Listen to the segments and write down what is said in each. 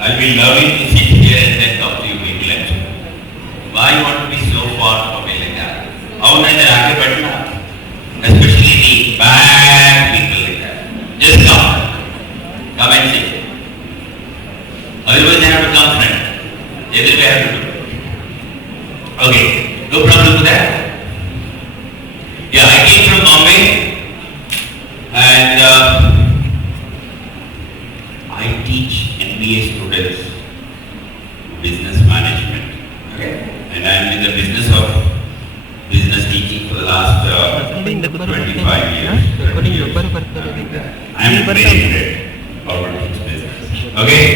I'll be lovely to sit here and then talk to you people actually. Why you want to be so far from me like that? How nice I have to especially the bad people like that. Just come and sit. Otherwise, I have to come, friend. Either way, I have to do. Okay, no problem with that. Yeah, I came from Bombay, and I teach MBA students business management. Okay, and I am in the business of business teaching for the last 25 years. I am very good at business. Okay.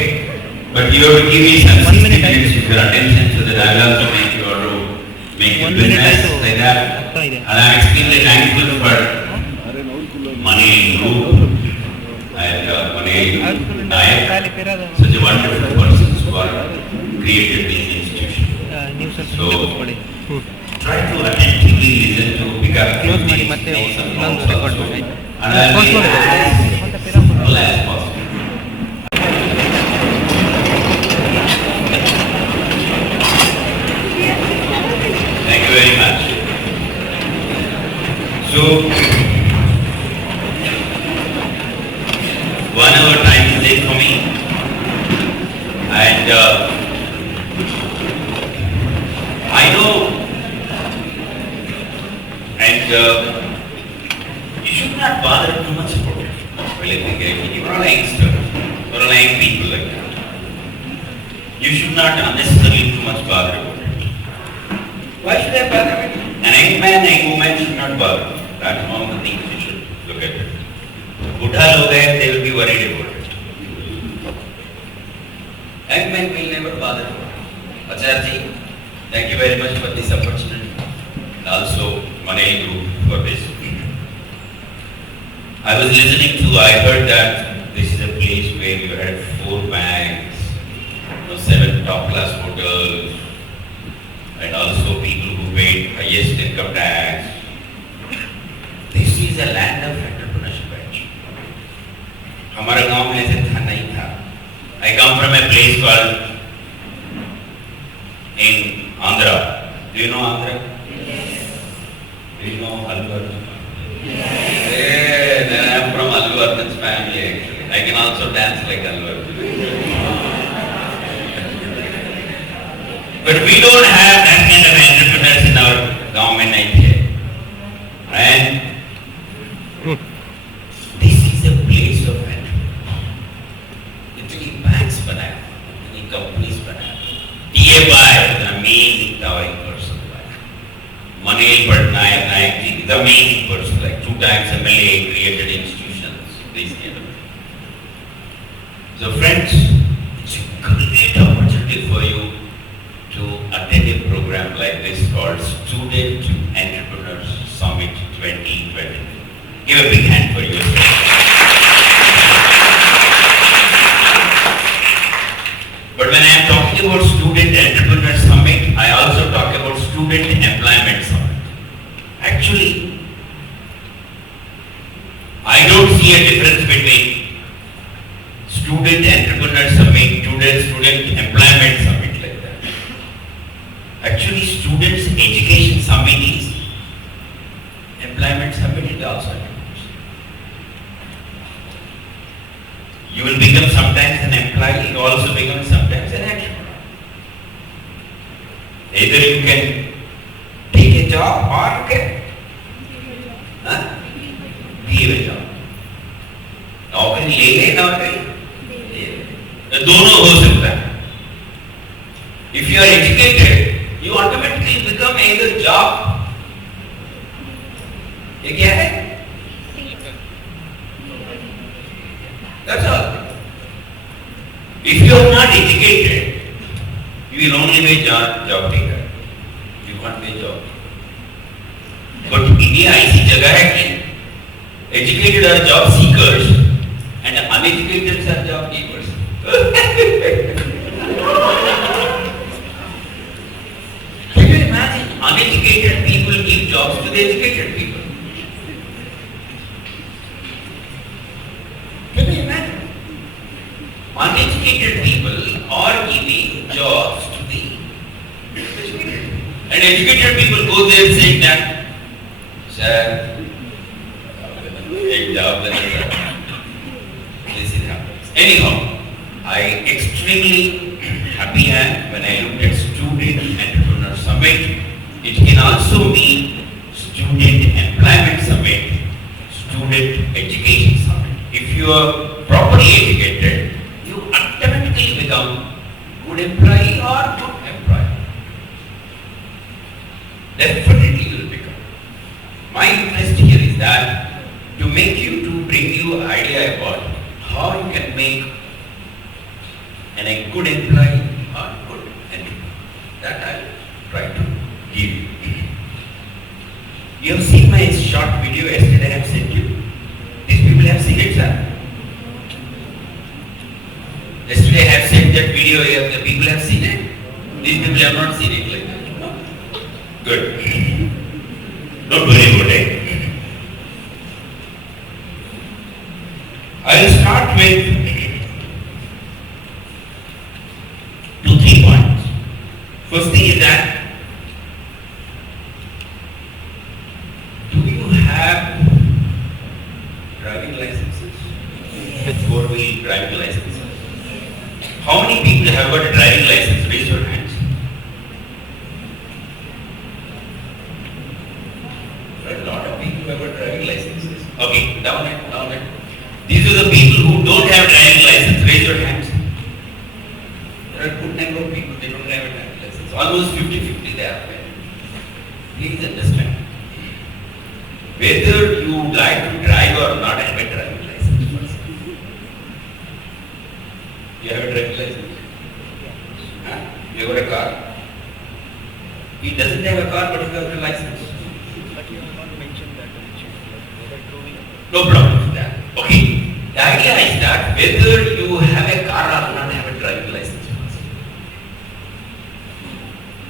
But you have to give me some 60 minutes of your attention so that I will also make your business like that. And I am extremely thankful for Mandi Group and Mandi NAIK, such a wonderful persons who are created this institution. So try to attentively listen to pick up things, make some notes also. And I will be as simple as possible. Very much. So, 1 hour time is late for me, and I know, and you should not bother too much about it. Well, you are all youngsters, you are all young people like that. You should not unnecessarily too much bother about it. Why should I bother with it? An young man, young woman should not bother. That's one of the things you should look at it. Buddha log hai, they will be worried about it. Young men will never bother about it. Acharya, thank you very much for this opportunity. And also Mandi Group for this. I was listening to, I heard that this is a place where you had 4 banks, 7 top class hotels, and also people who paid highest income tax. This is a land of entrepreneurship. हमारा गांव में ऐसे था नहीं था. I come from a place called in Andhra. Do you know Andhra? Yes. Do you know Allu Arjun? Yes. Yeah, then I am from Allu Arjun's family actually. I can also dance like Allu Arjun. But we don't have that kind of entrepreneurs in our government idea. And this is a place of entrepreneurs. Itni banks banaya, itni companies banaya. TFI is an amazing towering person. Mandi NAIK is an amazing person, like 2 times MLA, created institutions, these kind of things. So friends, it's a great opportunity for you to attend a program like this called Student Entrepreneurs Summit 2020. Give a big hand for yourself. But when I am talking about Student Entrepreneurs Summit, I also talk about Student Employment Summit. Actually, I don't see a difference between Student Entrepreneur Summit, Student Employment Summit. Actually, Students Education Summit is employment summit is also. You will become sometimes an employee, you also become sometimes an entrepreneur. Either you can take a job or you can give a job. नौकरी ले ले नौकरी दोनों हो सकता है. If you are educated, you automatically become either job. ये क्या है? That's all. If you are not educated, you will only be a job taker. You can't be a job. But India ऐसी जगह है कि educated are job seekers and uneducated are job givers. Can you imagine? Uneducated people give jobs to the educated people. Can you imagine? Uneducated people And educated people go there saying that, sir, this is happens. Anyhow, I extremely happy am when I looked at Student Entrepreneur Summit. It can also mean Student Employment Summit, Student Education Summit. If you are properly educated, you automatically become good employee or good employee. Definitely you will become. My interest here is that to make you, to bring you idea about how you can make a good employee or good entrepreneur. That I will try to give you. You have seen my short video yesterday I have sent you. These people have seen it, sir. Yesterday I have sent that video, the people have seen it. These people have not seen it like that. No. Good. Don't worry about it. I will start with 2-3 points. First thing is that, do you have driving licenses? With 4-wheel driving licenses. How many people have got a driving license? Raise your hands. A lot of people have got driving licenses. Okay, down it, down it. These are the people who don't have driving license. Raise your hands. There are a good number of people, they don't have a driving license. Almost 50-50 they are. Please understand. Whether you like to drive or not, have a driving license first. You have a driving license? Huh? You have got a car? He doesn't have a car, but he has a license. But you have not mentioned that. No problem with that. Okay. The idea is that whether you have a car or not have a driving license first.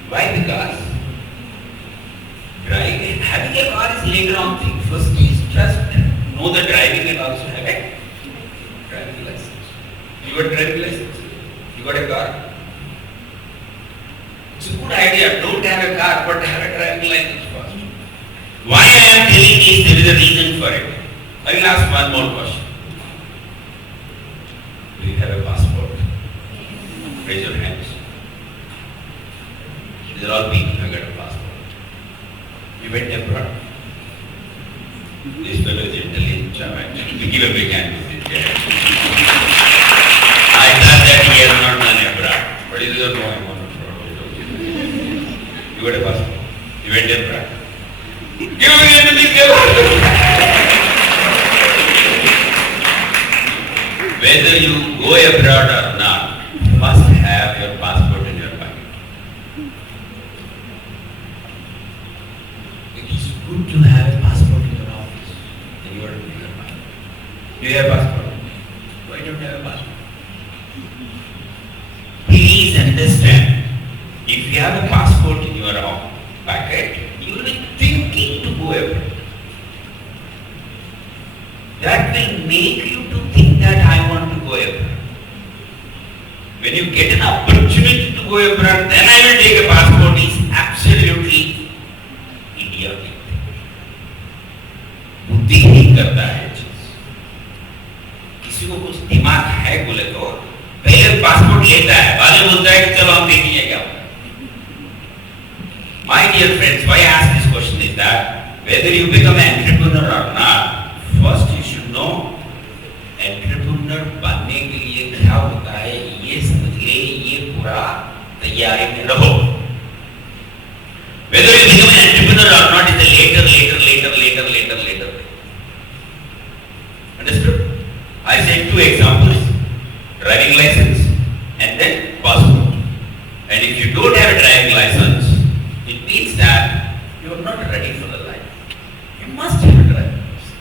Why? Because driving, having a car is later on thing. First is just know the driving and also have a driving license. You got a driving license? You got a car? It's a good idea. Don't have a car but have a driving license first. Why I am telling this, there is a reason for it. I will ask one more question. Do you have a passport? Raise your hands. These are all people who have got a passport. You went abroad. This fellow is intelligent, Chairman. We give a big hand to this guy. I thought that he has not done abroad. But he doesn't know I'm on abroad. You got a passport. You went abroad. Give a big hand to this guy. Whether you go abroad or not, you must have your passport in your pocket. It is good to have a passport in your office. Then you are in your pocket. Do you have a passport? Why don't you have a passport? Please understand, if you have a passport in your pocket, you will be thinking to go abroad. That will make you to think that I want to go abroad. When you get an opportunity to go abroad, then I will take a passport is absolutely idiotic. बुद्धि नहीं करता है चीज. किसी को कुछ दिमाग है बोले तो पहले पासपोर्ट लेता है, बाद में बोलता है कि चलो हम देखेंगे क्या होगा. My dear friends, why I ask this question is that whether you become an entrepreneur or not, first you should know entrepreneur बनने के लिए क्या होता है ये समझ ले, ये पूरा तैयारी में रहो. Whether you become an entrepreneur or not is a later. Understood? I said 2 examples: driving license and then passport. And if you don't have a driving license, it means that you are not ready for the life. You must have a driving license.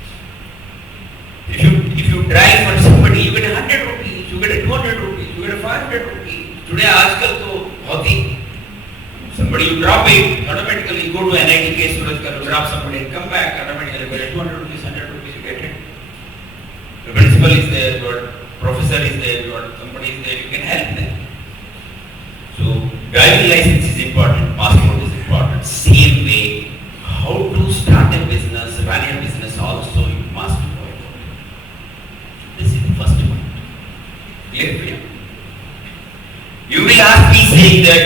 If you drive for somebody, you get 100 rupees, you get 200 rupees, you get 500 rupees. Today, आजकल तो बहुत ही somebody you drop it, automatically you go to NITTE, you drop somebody and come back, automatically you get 200 rupees, 100 rupees, you get it. The principal is there, your professor is there, your somebody is there, you can help them. So driving license is important, passport is important. saying that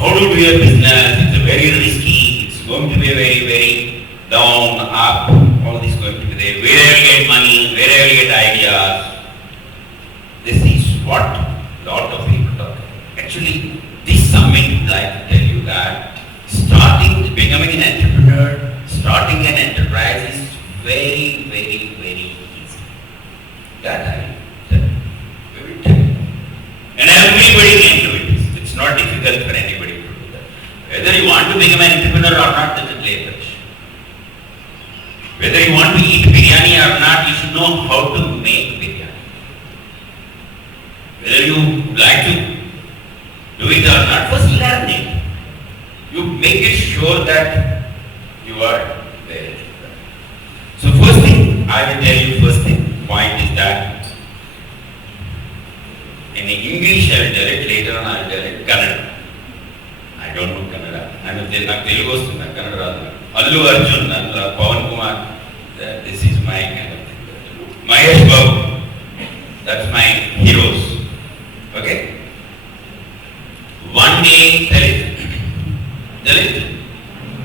how to do a business, it's a very risky, it's going to be very, very down, up, all this going to be there. Where I will get money, where I will get ideas. This is what lot of people talk. Actually, this summit would like to tell you that becoming an entrepreneur, starting an enterprise is very, very, very easy. That I will tell you. And everybody can do it. It's not difficult for anybody to do that. Whether you want to become an entrepreneur or not, that's a labor. Whether you want to eat biryani or not, you should know how to make biryani. Whether you like to do it or not, first learn it. You make it sure that you are there. So first thing, I will tell you point is that in English I will tell it, later on I will tell it Kannada. I don't know Kannada. I will tell Telugu vastunda, Kannada radu. Allu Arjun, Pawan Kumar, this is my kind of thing. Mahesh Babu, that's my heroes. Okay? One day, tell it.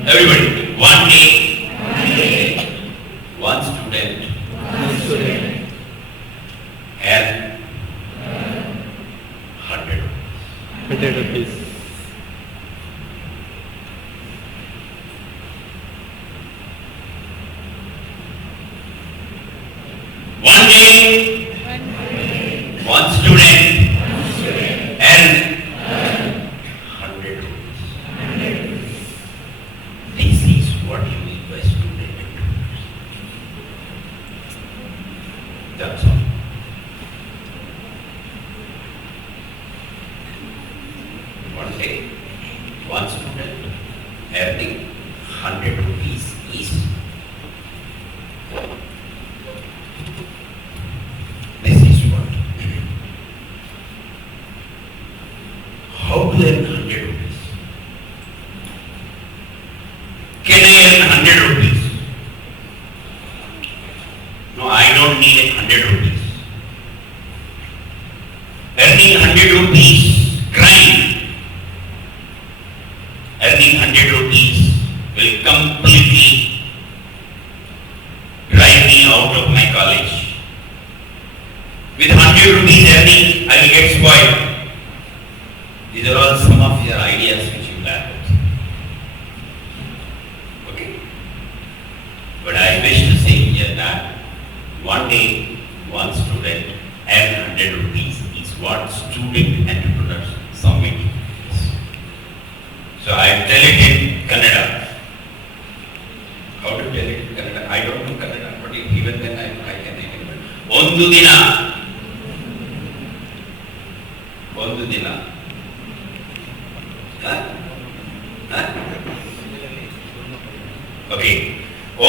Everybody, one day, one student had 100 rupees. One day, one student and 100 rupees. This is what you mean by student entrepreneurs. That's all. One day, one student earning 100 rupees each. This is what. How to earn 100 rupees? Can I earn 100 rupees? No, I don't need 100 rupees. Earning 100 rupees, crime. Earning 100 rupees will completely drive me out of my college. With 100 rupees earning, I will get spoiled. These are all some of your ideas which you have. Okay? But I wish to say here that one day, one student earn 100 rupees is what Student Entrepreneurs Summit is. So I tell it in Kannada. How to tell it in Kannada? I don't know Kannada, but even then I can remember. Ondu dina. Okay.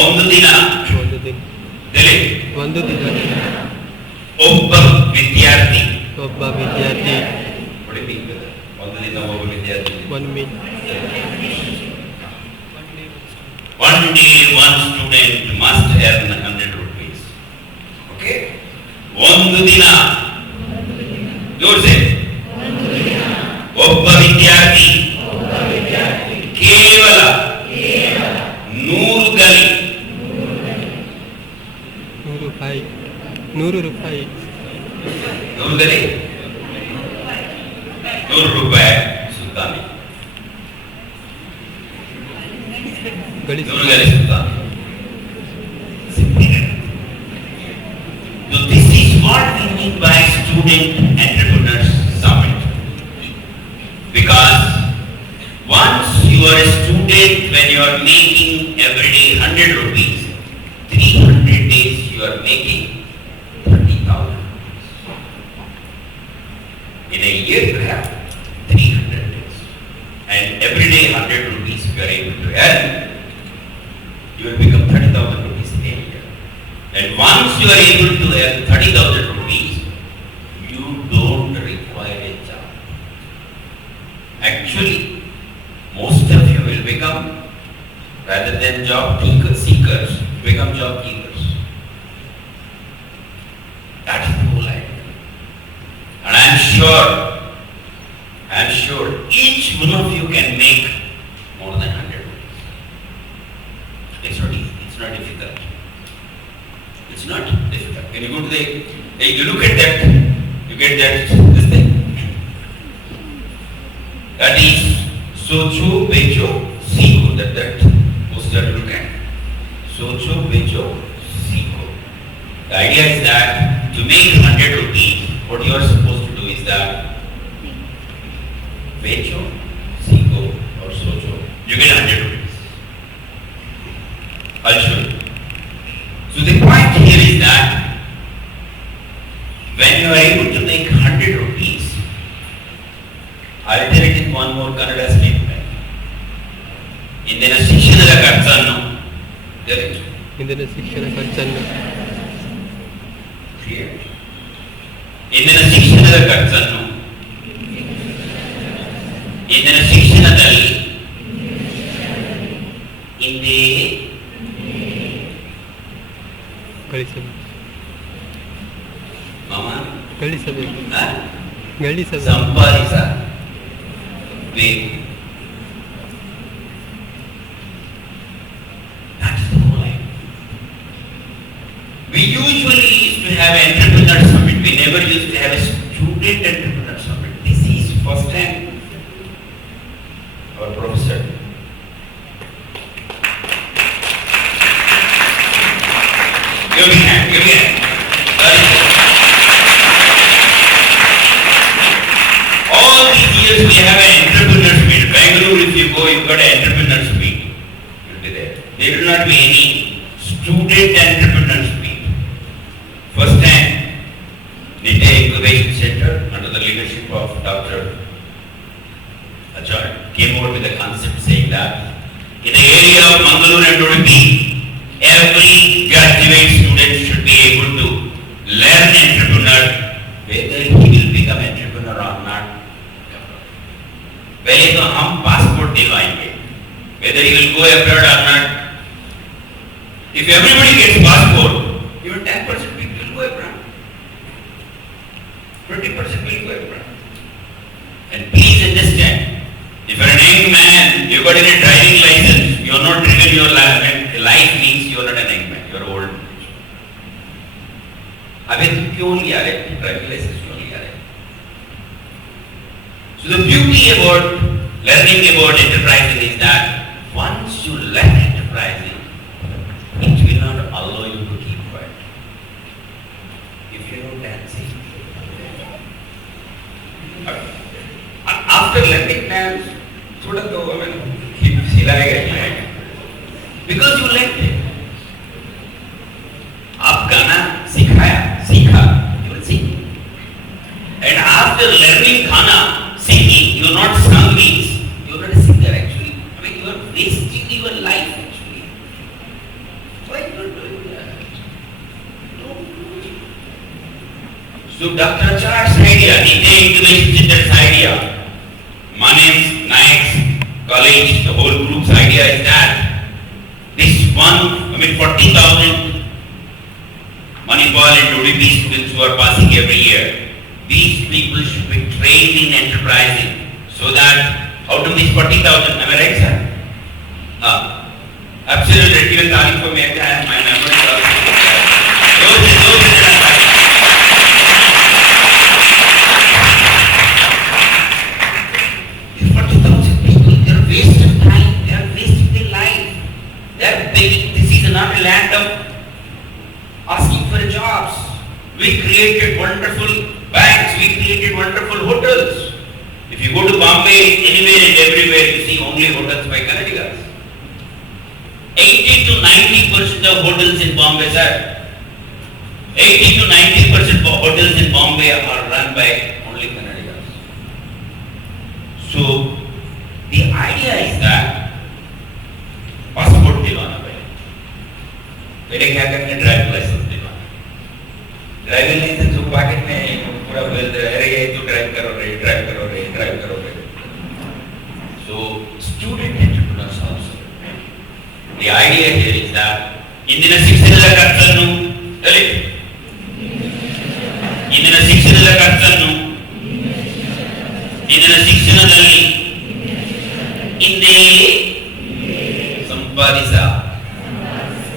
ಒಂದು ದಿನ ಒಬ್ಬ ವಿದ್ಯಾರ್ಥಿ ಒಂದು ದಿನ ಒಬ್ಬ ವಿದ್ಯಾರ್ಥಿ one day one student must earn 100 rupees. Okay? ಒಂದು ದಿನ ಜೋರ್ಸೆ ಒಬ್ಬ ವಿದ್ಯಾರ್ಥಿ ಕೇವಲ 100 ಗಲಿ 100 ರೂಪಾಯಿ 100 ಗಲಿ 100 ರೂಪಾಯಿ ಸುತ್ತಾನೆ 100 ಗಲಿ ಸುತ್ತಾನೆ. So this is what we mean by Student Entrepreneurs Summit. Because once you are a student, when you are making every day 100 rupees, 300 days you are making 30,000. In a year you have 300 days. And every day 100 rupees you are able to earn, you will become 30,000 rupees in a year. And once you are able to earn 30,000 rupees, you don't require a job. Actually, most of you will become, rather than job seekers, become job keepers. That is the whole idea. And I I'm sure each one of you can make more than 100 rupees. It's not easy, it's not difficult. It's not difficult. When you go to you look at that, you get this thing. That is Socho, Becho, Siko. That poster you look at. Socho, Becho, Siko. The idea is that to make 100 rupees, what you are supposed to do is that Becho, Siko or Socho, you get 100 rupees. I'll show you. So the point here is that when you are able to make 100 rupees, I'll tell it in one more Kannada statement. ಇಂದಿನ ಶಿಕ್ಷಣದ ಖರ್ಚನ್ನು ಇಂದಿನ ಶಿಕ್ಷಣದ ಖರ್ಚನ್ನು ಇಂದಿನ ಶಿಕ್ಷಣದಲ್ಲಿ ಹಿಂದೆ ಸಂಪಾದಿಸಬೇಕು. We usually used to have entrepreneur summit. We never used to have a student entrepreneur summit. This is first time. Our professor. Give me hand. All these years we have an entrepreneur summit. Bangalore, if you go, you got an entrepreneur summit. You'll be there. There will not be any student entrepreneur summit. First time, NITTE Incubation Center under the leadership of Dr. Acharya came over with a concept saying that in the area of Mangalore and Udupi, every graduate student should be able to learn entrepreneur, whether he will become entrepreneur or not. पहले तो हम passport दिलवाएंगे, whether he will go abroad or not. If everybody gets passport, even 10% people will go abroad. 20% will go abroad. And please understand, if you are an young man, you got a driving license, you are not driven your life means you are not an young man, you are old. अबे तुम क्यों नहीं आ रहे? Driving license क्यों नहीं आ रहे? So the beauty about learning about enterprising is that once you learn enterprising, it will not allow you to keep quiet. If you know dancing, after learning dance, थोड़ा तो हिलाएगा because you learned it. आप गाना सीखा, you will sing. And after learning Khana, singing, you are not sung means you are not a singer actually. I mean, you are wasting your life actually. Why you not doing that? So Dr. Acharya's idea, NITTE Incubation Center's idea, Mani's, NAIK's, college, the whole group's idea is that this 40,000 Manipal and Udupi students who are passing every year, these people should be trained in enterprising so that out of these 40,000, am I right, sir? Absolutely, even Talim for me, my numbers are those these 40,000 people, they are wasting time, they are wasting their life. This is not a land of asking for jobs. We created wonderful banks, we created wonderful hotels. If you go to Bombay, anywhere and everywhere, you see only hotels by Kannadigas. 80 to 90% of hotels in Bombay, sir. 80 to 90% of hotels in Bombay are run by only Kannadigas. So, the idea is that passport दिलवाना पड़ेगा. पहले क्या करना है? Driving licence दिलवाना. Driving licence जो pocket में पूरा बोल दे अरे ये तो ड्राइव करो रे. So student entrepreneurs also. The idea here is that ಇಂದಿನ ಶಿಕ್ಷಣದ ಖರ್ಚನ್ನು ಇಂದಿನ ಶಿಕ್ಷಣದ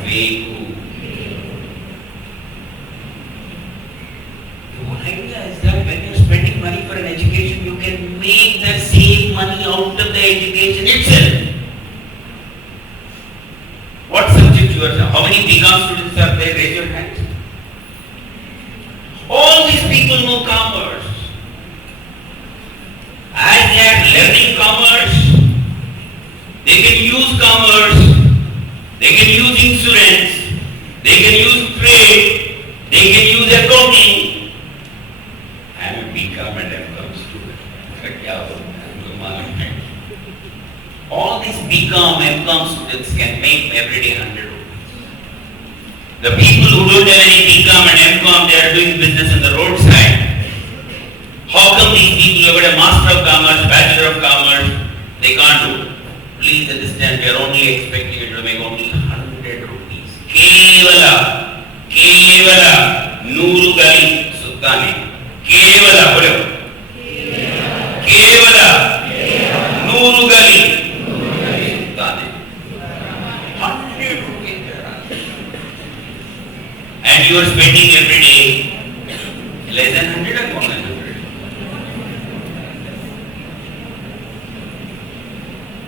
Veku. The whole idea is that when you're spending money for an education, you can make the same money out of the education itself. What subject you are? How many BCom students are there? Raise your hands. All these people know commerce. As they are learning commerce, they can use commerce, they can use insurance, they can use trade, they can use accounting. I am a BCom and MCom student. All these BCom, MCom students can make every day 100 rupees. The people who don't have any BCom and MCom, they are doing business on the roadside. How come these people who have a Master of Commerce, Bachelor of Commerce, they can't do? Please understand, we are only expecting you to make only 100 rupees. Kevala, Nuru Gali Sultani. Kevala, Kevala, Nuru Gali Sultani. 100 rupees. And you are spending every day less than 100 or more than 100.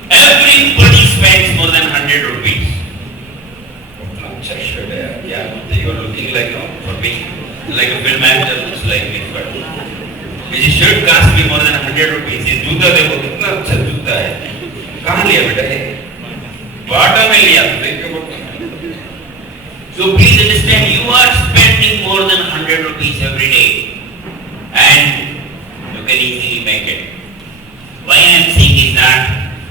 Everybody spends more than 100 rupees. Yeah, you are looking like, for me, like a film actor looks like me, but his shirt cost me more than 100 rupees. His juta देखो कितना अच्छा जूता है. कहाँ लिया बेटा ये? बाटा में लिया. So please understand, you are spending more than 100 rupees every day, and you can easily make it. Why I am saying is that,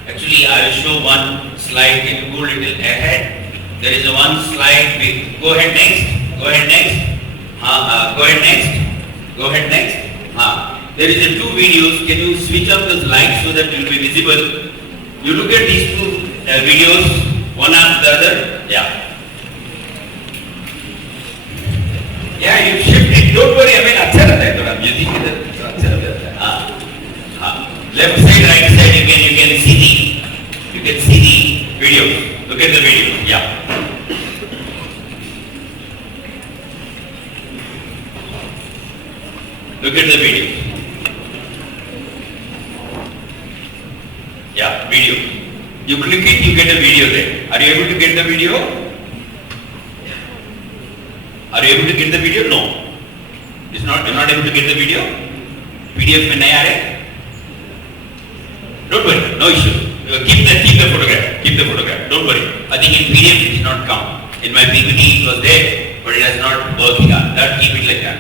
actually, I will show one slide. Can you go a little ahead? There is a one slide. Go ahead next. Go ahead next. Go ahead next. Go ahead next. There is a two videos. Can you switch up the slides so that it will be visible? You look at these two videos, one after the other. Yeah. Yeah, you shift it. Don't worry. I mean, अच्छा रहता है थोड़ा music इधर अच्छा रहता है. Left side, right side, you can see the video. Look at the video. Yeah. Look at the video. Yeah, video. You click it, you get a video there. Are you able to get the video? Are you able to get the video? No. You're not able to get the video? PDF में नहीं आ रहे? Don't worry, no issue. Keep the photograph. Keep the photograph. Don't worry. I think in PDF it did not come. In my PPT it was there, but it has not worked here. That keep it like that.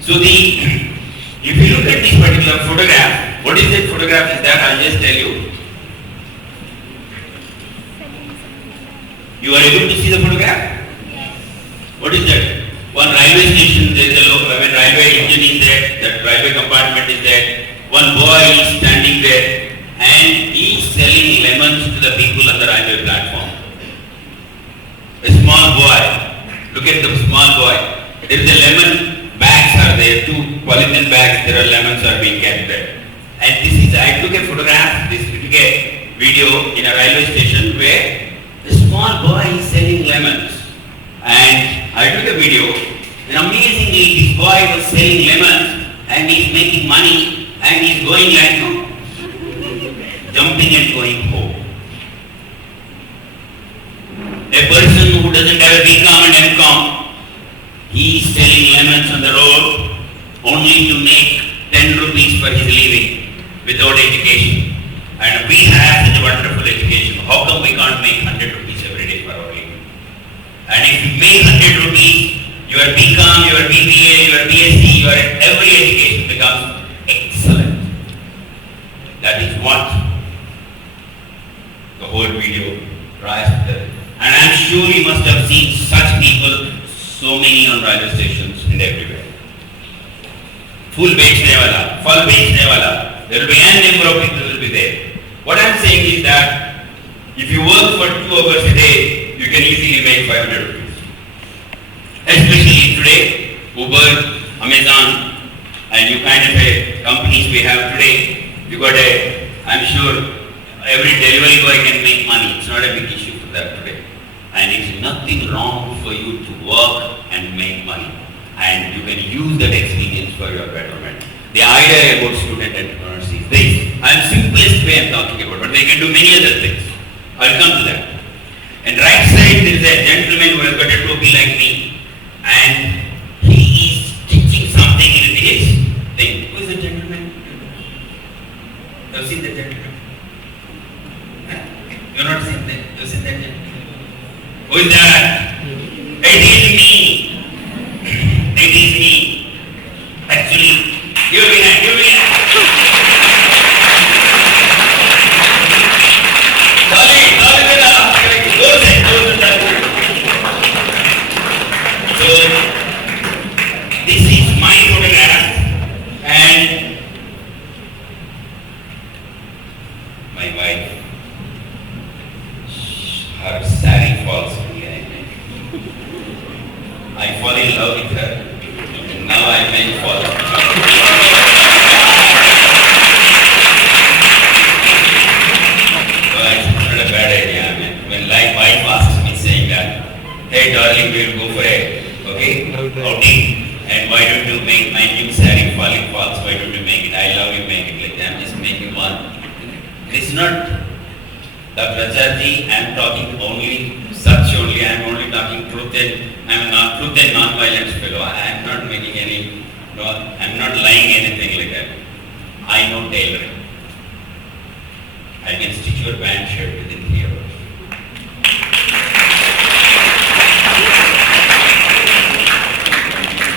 So if you look at this particular photograph, what is that photograph? Is that I'll just tell you. You are able to see the photograph? Yes. What is that? One railway station. There is a railway engine is there. That railway compartment is there. One boy is standing there. And he is selling lemons to the people on the railway platform. A small boy. Look at the small boy. There is a lemon bags are there. 2 polythene bags. There are lemons are being kept there. And this is, I took a photograph. This took a video in a railway station where a small boy is selling lemons. And I took a video. And amazingly, this boy was selling lemons and he is making money and he is going like, jumping and going home. A person who doesn't have a BCom and MCom, he is selling lemons on the road only to make 10 rupees for his living without education. And we have such a wonderful education. How come we can't make 100 rupees every day for our living? And if you make 100 rupees, your BCom, your BBA, your BSc, your every education becomes excellent. That is what the whole video tries to tell. And I am sure you must have seen such people, so many on railway stations and everywhere. Full बेचने वाला, फल बेचने वाला, there will be n number of people will be there. What I am saying is that if you work for 2 hours a day, you can easily make 500 rupees. Especially today, Uber, Amazon, and you kind of companies we have today, you got I'm sure every delivery boy can make money. It's not a big issue for that today. And it's nothing wrong for you to work and make money. And you can use that experience for your betterment. The idea about student entrepreneurs is this. I'm simplest way I'm talking about, but they can do many other things. I'll come to that. And right side there is a gentleman who has got a topi like me, and he is teaching something in his thing. Who is the gentleman? Have you seen the gentleman? You've not seen that? You've seen that gentleman? Who is that? It is me. It is me. Actually, give me that, give me that. So, this is my photograph, and my wife, her saree falls behind me. I fall in love with her, and now I may fall. It's not a bad idea. I mean, when my wife asks me saying that, hey darling, we'll go for outing, and why don't you make my new saree falling falls? Why don't you make it? I love you, make it like that. I'm just making one. It's not Dr. Acharya, I'm talking only such only. I'm only talking truth and I'm not truth and non-violence fellow. I'm not making any. No, I'm not lying anything like that. I know tailoring. I can stitch your band shirt within 3 hours.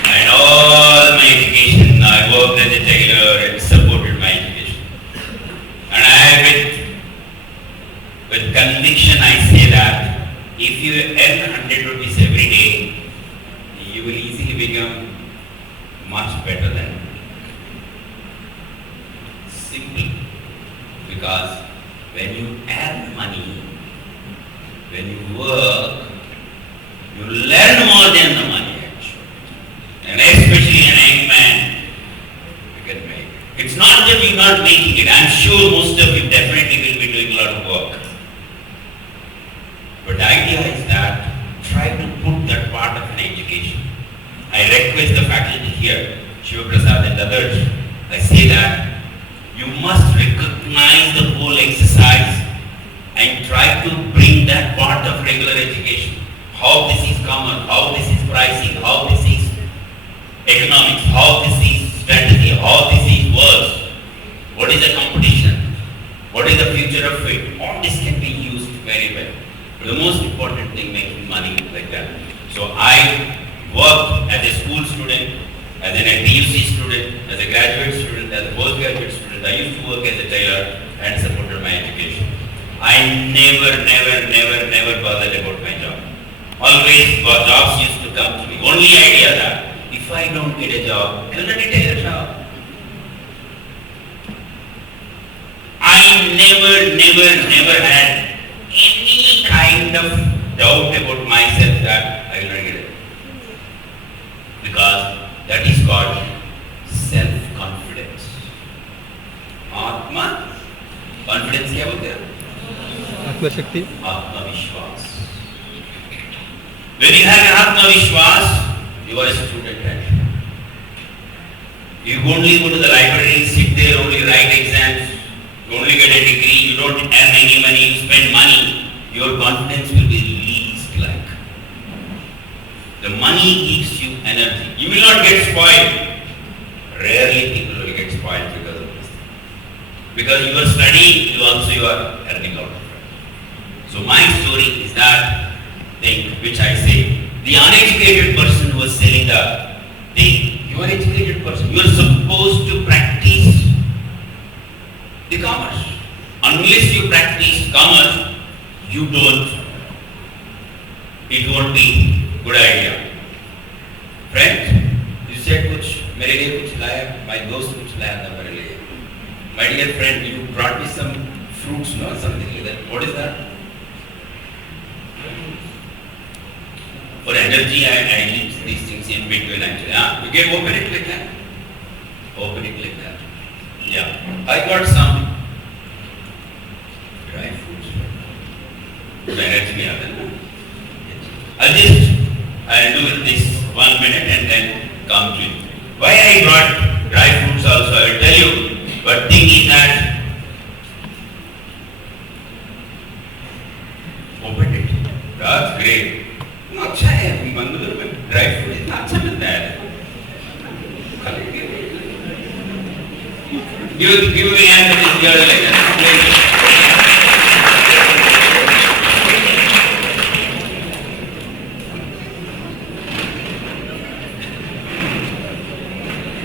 And all my education, I worked as a tailor and supported my education. And with conviction, I say that if you earn 100 rupees every day, you will easily become much better than simple. Because when you earn money, when you work, you learn more than the money actually. And especially an young man, you can make it. It's not that you're not making it. I'm sure most of you definitely will be doing a lot of work. But the idea is that try to put that part of an education. I request the faculty here, Shiva Prasad and others, I say that you must recognize the whole exercise and try to bring that part of regular education. How this is common, how this is pricing, how this is economics, how this is strategy, how this is words, what is the competition, what is the future of it. All this can be used very well. But the most important thing, making money like that. So I worked as a school student, as a PUC student, as a graduate student, as a postgraduate student. I used to work as a tailor and supported my education. I never bothered about my job. Always jobs used to come to me. Only idea that if I don't get a job, I'll not get a job. I never had any kind of doubt about myself that I will not get it. Because that is called self-confidence. Atma, confidence क्या बोलते हैं? आत्मशक्ति, आत्मविश्वास. When you have an Atmavishwas, you are a student. You only go to the library, sit there, only write exams, you only get a degree, you don't earn any money, you spend money, your confidence will be least like. The money gives you energy. You will not get spoiled. Rarely people will get spoiled because of this. Because you are studying, you are earning out of it. So my story is that thing which I say, the uneducated person who is selling the thing, you are an educated person. You are supposed to practice the commerce. Unless you practice commerce, you don't. It won't be good idea. Friend, you said कुछ मेरे लिए कुछ लाया, my दोस्त कुछ लाया था मेरे लिए. My dear friend, you brought me some fruits, no, something like that. What is that? For energy, I need these things in between actually. You can open it like that. Open it like that. Yeah. I got some dry fruits. Good energy में आता है ना. come to you. Why I brought dry fruits also, I will tell you. But thing is that, open it. That's great. अच्छा है, मंगलूर में dry fruit इतना अच्छा मिलता है. Give me hand to this girl like that.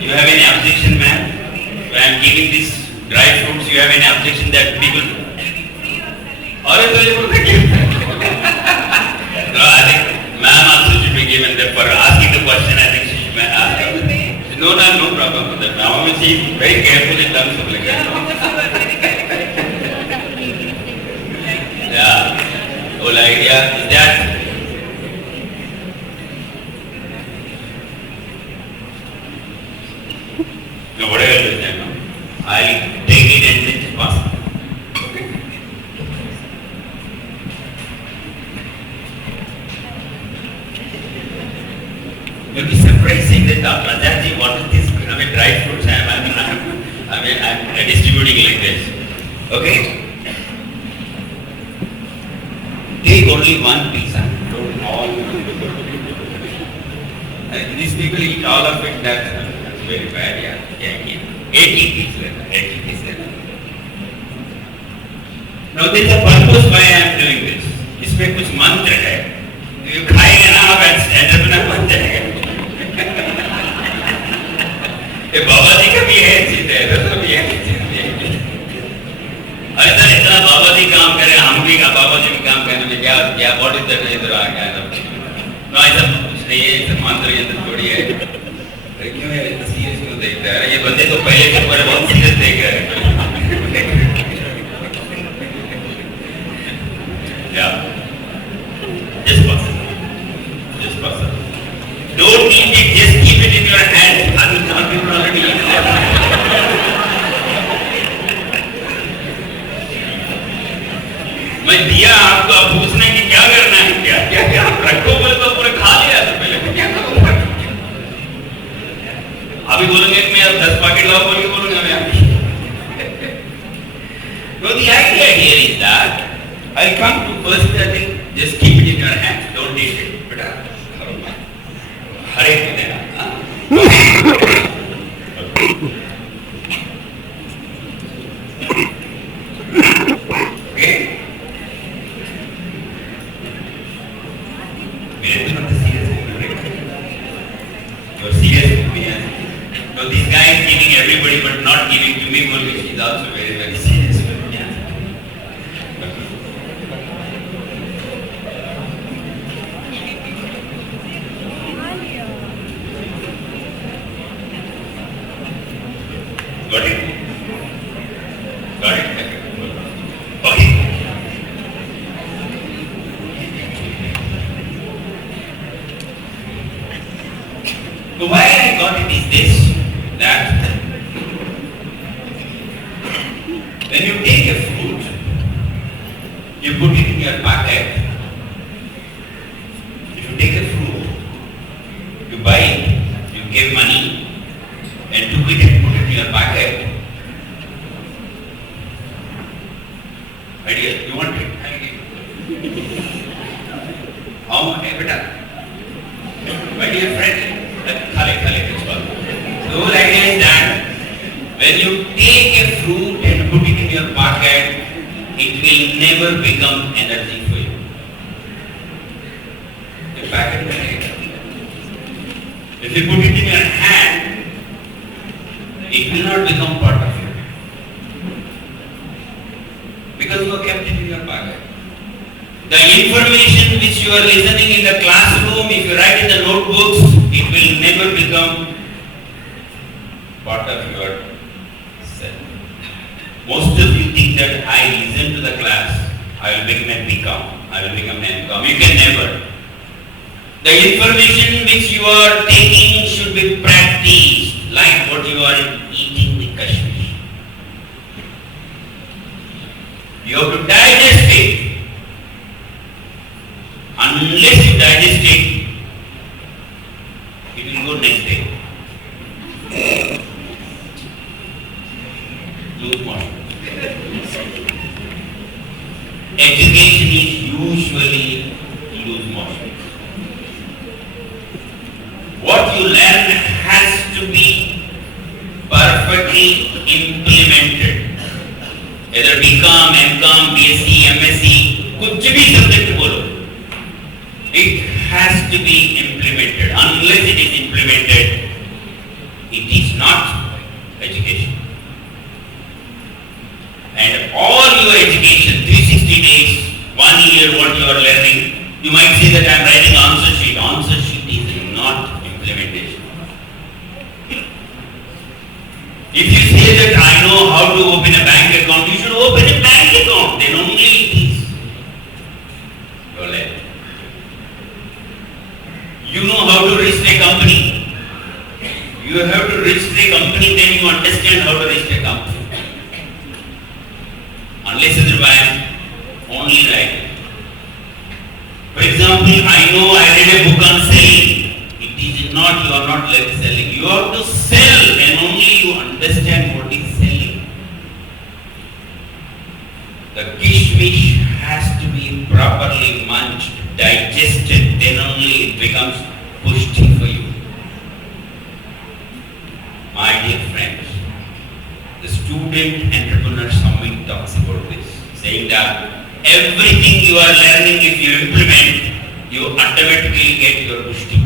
You have any objection, ma'am? I am giving this dry fruits. You have any objection that people? All available? No, I think ma'am also should be given that for asking the question. I think she should be asked. No, no problem with that. Now she is very careful in terms of like that. Yeah. Whole idea is that. No, whatever it is, I'll take it and then pass it. Okay. You'll be surprised saying that, Rajaji, what is this? I mean, dry fruits I'm distributing like this. Okay? Take only one piece. Don't all. These people eat all of it. That's very bad, yeah. 80 pieces later. 80 pieces later. Now there is a purpose why I am doing this. इसमें कुछ मंत्र है. You खाएंगे ना आप entrepreneur बन जाएंगे. ये बाबा जी का भी है चीज है, तो भी है चीज है. ऐसा इतना बाबा जी काम करे, हम भी का बाबा जी भी काम करने में क्या व्हाट इज दैट इधर आ गया ना. ना ऐसा कुछ नहीं है, ये मंत्र ये तो थोड़ी है. क्यों है सीरियस क्यों देख रहा है? ये बंदे तो पहले के ऊपर बहुत सीरियस देख रहे हैं. Yeah. Just pass it. Just pass it. Don't eat it, just keep it in your hand. Other people already eat it. मैं दिया आपको, आप पूछना कि क्या करना है, क्या क्या क्या आप रखो बोले तो पूरे खा लिया तो पहले क्या करूँगा? अभी बोलेंगे कि मैं 10 पैकेट लाओ बोल के बोलूँगा मैं अभी. No, the idea here is that I'll come to first thing, just keep it in your hand, don't eat it. But हरे को देना. Okay? You're serious with me. So this guy is giving everybody but not giving to me only. He is also very, very serious with me. Got it? Got it? Okay. So why I got it is this, that when you take a fruit, you put it in your pocket. If you take a fruit, you buy it, you give money, and took it and put it in your pocket. Idea, you want it? I give you. How much? My dear friend, the whole idea is that when you take a fruit and put it in your pocket, it will never become energy for you. The packet will never. If you put it in your hand, it will not become part of you. Because you have kept it in your pocket. The information which you are listening in the classroom, if you write in the notebooks, it will never become part of your self. Most of you think that I listen to the class, I will become a BCom, I will become an MCom. You can never. The information which you are taking should be practiced, like what you are eating the kashmish. You have to digest it. Unless you digest it, it will go next day. What you learn has to be perfectly implemented. Either BCom, MCom, BSc, MSc, कुछ भी subject बोलो, it has to be implemented. Unless it is implemented, it is not education. And all your education, 360 days, 1 year, what you are learning, you might say that I am writing answer sheet. Answer sheet is not implementation. If you say that I know how to open a bank account, you should open a bank account. Then only it is your life. You know how to register a company. You have to register a company, then you understand how to register a company. Unless otherwise, only write. For example, I know I read a book on selling. It is not, you are not like selling. You have to sell when only you understand what is selling. The kishmish has to be properly munched, digested, then only it becomes pushti for you. My dear friends, the Student Entrepreneur Summit talks about this, saying that everything you are learning, if you implement, you automatically get your pushti.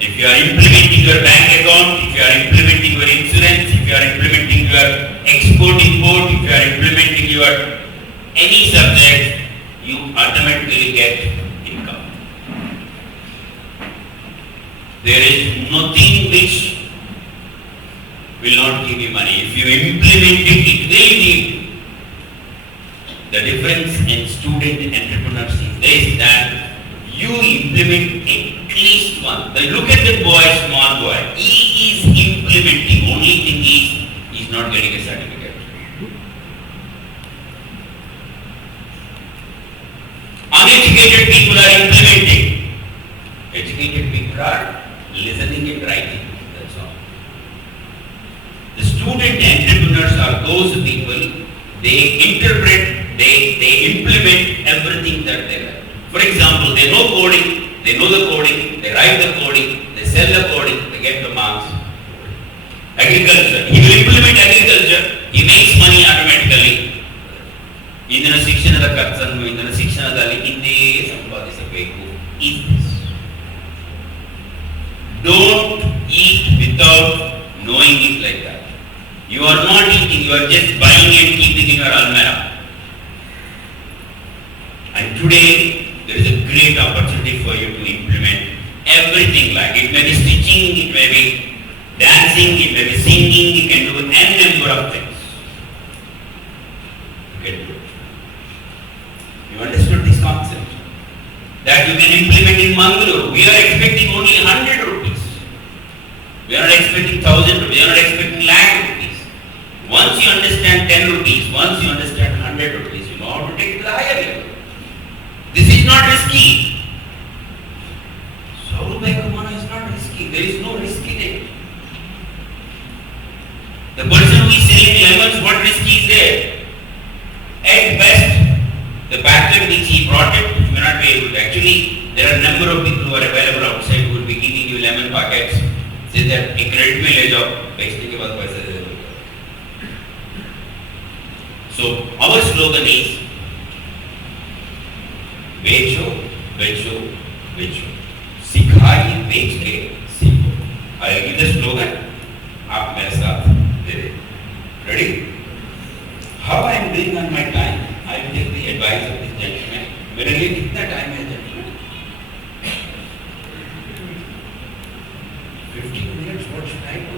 If you are implementing your bank account, if you are implementing your insurance, if you are implementing your export import, if you are implementing your any subject, you automatically get income. There is nothing which will not give you money. If you implement it, it will give. The difference in student entrepreneurs is this, that you implement at least one. Look at the boy, small boy. He is implementing. Only thing is, he is not getting a certificate. Uneducated people are implementing. Educated people are listening and writing. That's all. The student entrepreneurs are those people, they interpret, they implement everything that they learn. For example, they know coding, they know the coding, they write the coding, they sell the coding, they get the marks. Agriculture, he will implement agriculture, he makes money automatically. ಇಂದಿನ ಶಿಕ್ಷಣದ ಖರ್ಚನ್ನು, ಇಂದಿನ ಶಿಕ್ಷಣದಲ್ಲಿ ಹಿಂದೆ ಸಂಪಾದಿಸಬೇಕು. Eat this. Don't eat without knowing it like that. You are not eating, you are just buying and keeping in your almirah. And today, there is a great opportunity for you to implement everything, like it may be stitching, it may be dancing, it may be singing, you can do n number of things. You can do it. You understood this concept? That you can implement in Mangalore. We are expecting only 100 rupees. We are not expecting 1000 rupees, we are not expecting lakh rupees. Once you understand 10 rupees, once you understand 100 rupees, you know how to take it to the higher level. This is not risky. Saurabhai is not risky. There is no risk in it. The person who is selling lemons, what risk is there? At best, the packet which he brought it, you may not be able to. Actually, there are a number of people who are available outside who will be giving you lemon packets. Say that, a credit में ले जाओ, बेचने के बाद पैसे दे दो. So, our slogan is, बेचो, बेचो, बेचो. सिखाइए बेच के सीखो. I will give the slogan. आप मेरे साथ दे दे. Ready? How I am doing on my time? I will take the advice of this gentleman. मेरे लिए कितना time है gentleman? 15 minutes. What should I do?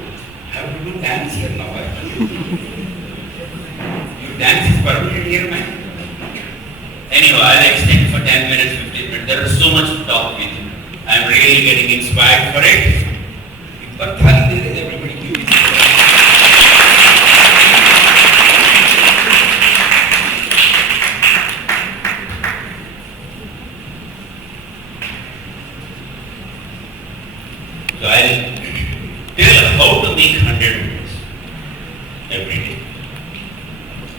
Have to do dance here now. Your dance is permitted here, man. Anyway, I'll extend for 10 minutes, 15 minutes. There is so much to talk with you. I'm really getting inspired for it. But everybody give me. So I'll tell how to make 100 rupees every day.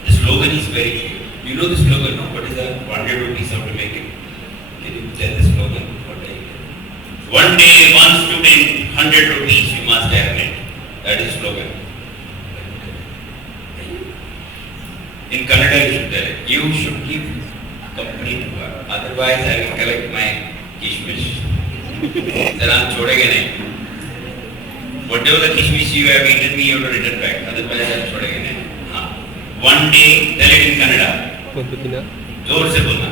The slogan is very clear. You know the slogan, no? What is the 100 rupees, how to make it? Can you tell the slogan? What I get? One day, one student, 100 rupees you must have it. That is slogan. In Kannada you should tell it. You should give complete word. Otherwise I will collect my kishmish. Then I am chhodega nahi. Whatever the kishmish you have eaten me, you have to return back. Otherwise I am chhodega nahi. One day, tell it in Kannada. ಒಂದು ದಿನ जोर से बोलना.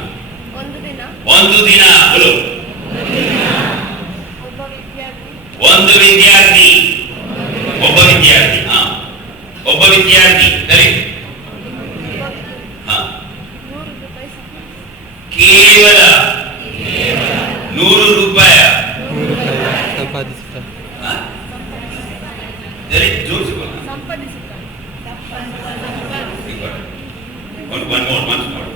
ಒಂದು ದಿನ ಒಂದು ದಿನ बोलो. ಒಬ್ಬ ವಿದ್ಯಾರ್ಥಿ ಒಂದು ವಿದ್ಯಾರ್ಥಿ. ಒಬ್ಬ ವಿದ್ಯಾರ್ಥಿ. ಒಬ್ಬ ವಿದ್ಯಾರ್ಥಿ. tell it. 100 ರೂಪಾಯಿ ಕೇವಲ 100 ರೂಪಾಯಿ ಸಂಪಾದಿಸುತ್ತಾರೆ. tell it जोर से बोलना. ಸಂಪಾದಿಸುತ್ತಾರೆ. One more, once more.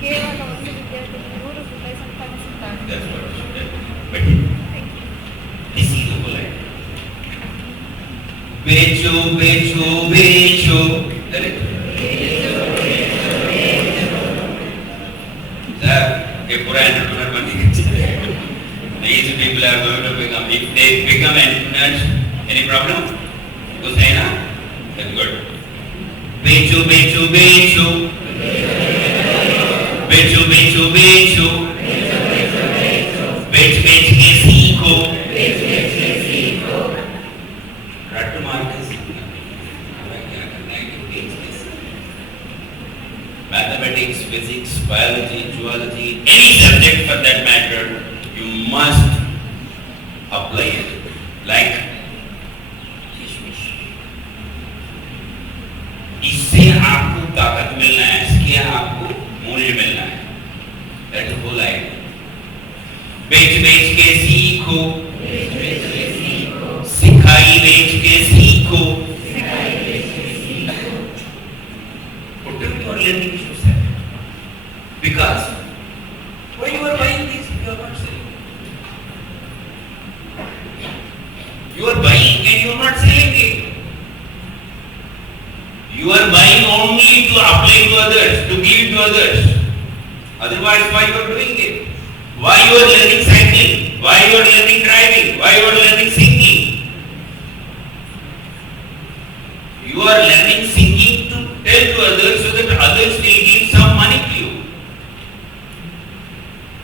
ಕೇವಲ ಒಂದು ವಿದ್ಯಾರ್ಥಿ 100 ರೂಪಾಯಿ ಸಂಪಾದಿಸುತ್ತಾರೆ. That's what you should tell. But this is the whole idea. बेचो बेचो बेचो. Tell it. Sir, ये पूरा entrepreneur बनने का. These people are going to become, if they become entrepreneurs, any problem? कुछ नहीं ना? That's good. बेचो बेचो बेचो. बेचो बेचो बेचो. बेच बेच के सीखो. रट्ट मार के सीखना. क्या करना है कि बेच के सीखना. Mathematics, physics, biology, zoology, any subject for that matter, you must apply it. Like इससे आपको ताकत मिलना है, इसके आपको मूल्य मिलना है. That is whole idea. बेच बेच के सीखो. सिखाई बेच के सीखो. Whatever your learning issues are. Because when you are buying this, you are not selling. You are buying and you are not selling it. You are buying only to apply to others, to give to others. Otherwise, why you are doing it? Why you are learning cycling? Why you are learning driving? Why you are learning singing? You are learning singing to tell to others so that others will give some money to you.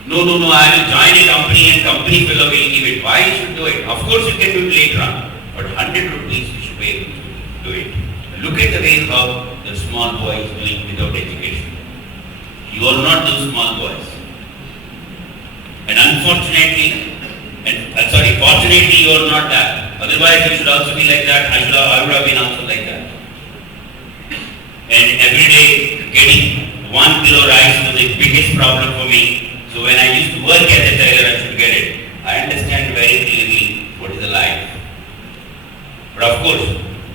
No, I will join a company and company fellow will give it. Why you should do it? Of course you can do it later on. But 100 rupees you should be able to do it. Look at the way how the small boy is doing without education. You are not those small boys. And unfortunately, fortunately you are not that. Otherwise you should also be like that. I would have been also like that. And every day getting 1 kilo rice was the biggest problem for me. So when I used to work as a tailor, I should get it. I understand very clearly what is the life. But of course,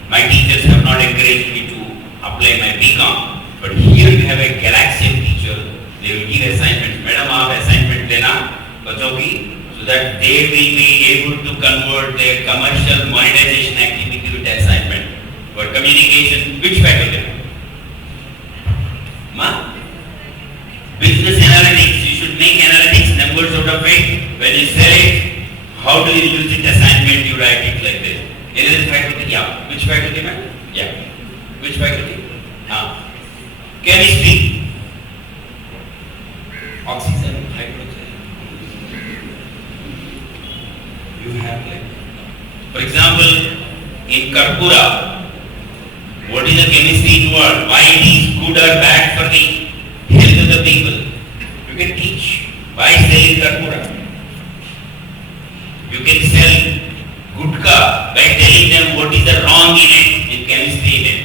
my teachers have not encouraged me to apply my BCom. But here you have a galaxy of teacher. They will give assignments. Madam, आप assignment देना बच्चों की, so that they will be able to convert their commercial monetization activity with assignment. But communication, which faculty? Ma? Business analytics. You should make analytics numbers out of it. When you sell it, how do you use it? Assignment, you write it like this. Is it faculty? Yeah. Which faculty, ma'am? Yeah. Which faculty? Chemistry. Oxygen, hydrogen. You have like, for example, in Karpura, what is the chemistry involved? Why it is good or bad for the health of the people? You can teach. Why selling Karpura? You can sell gutka by telling them what is the wrong in it, in chemistry in it.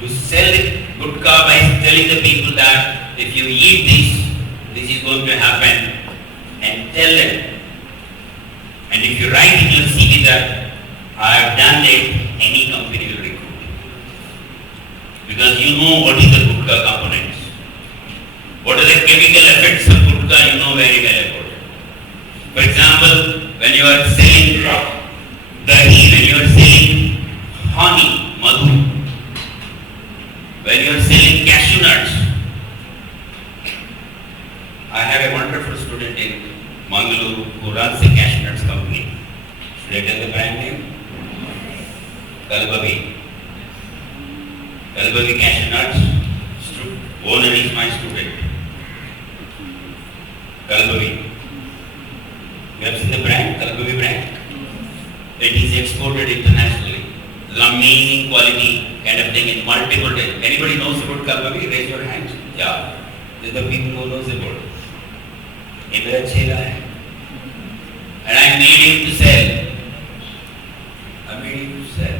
You sell gutka by telling the people that if you eat this, this is going to happen, and tell them. And if you write in your CV that I have done it, any company will recruit. Because you know what is the gutka components. What are the chemical effects of gutka, you know very well about it. For example, when you are selling dahi, when you are selling honey, madhu, when you are selling cashew nuts, wonderful student in Mangalore who runs a cashew nuts company. Should I tell the brand name? Kalbavi. Kalbavi cashew nuts. Owner is my student. Kalbavi. You have seen the brand? Kalbavi brand? It is exported internationally. It's an amazing quality kind of thing in multiple days. Anybody knows about Kalbavi? Raise your hand. Yeah. These are the people who knows about it. ये मेरा चेला है. And I made him to sell. I made him to sell.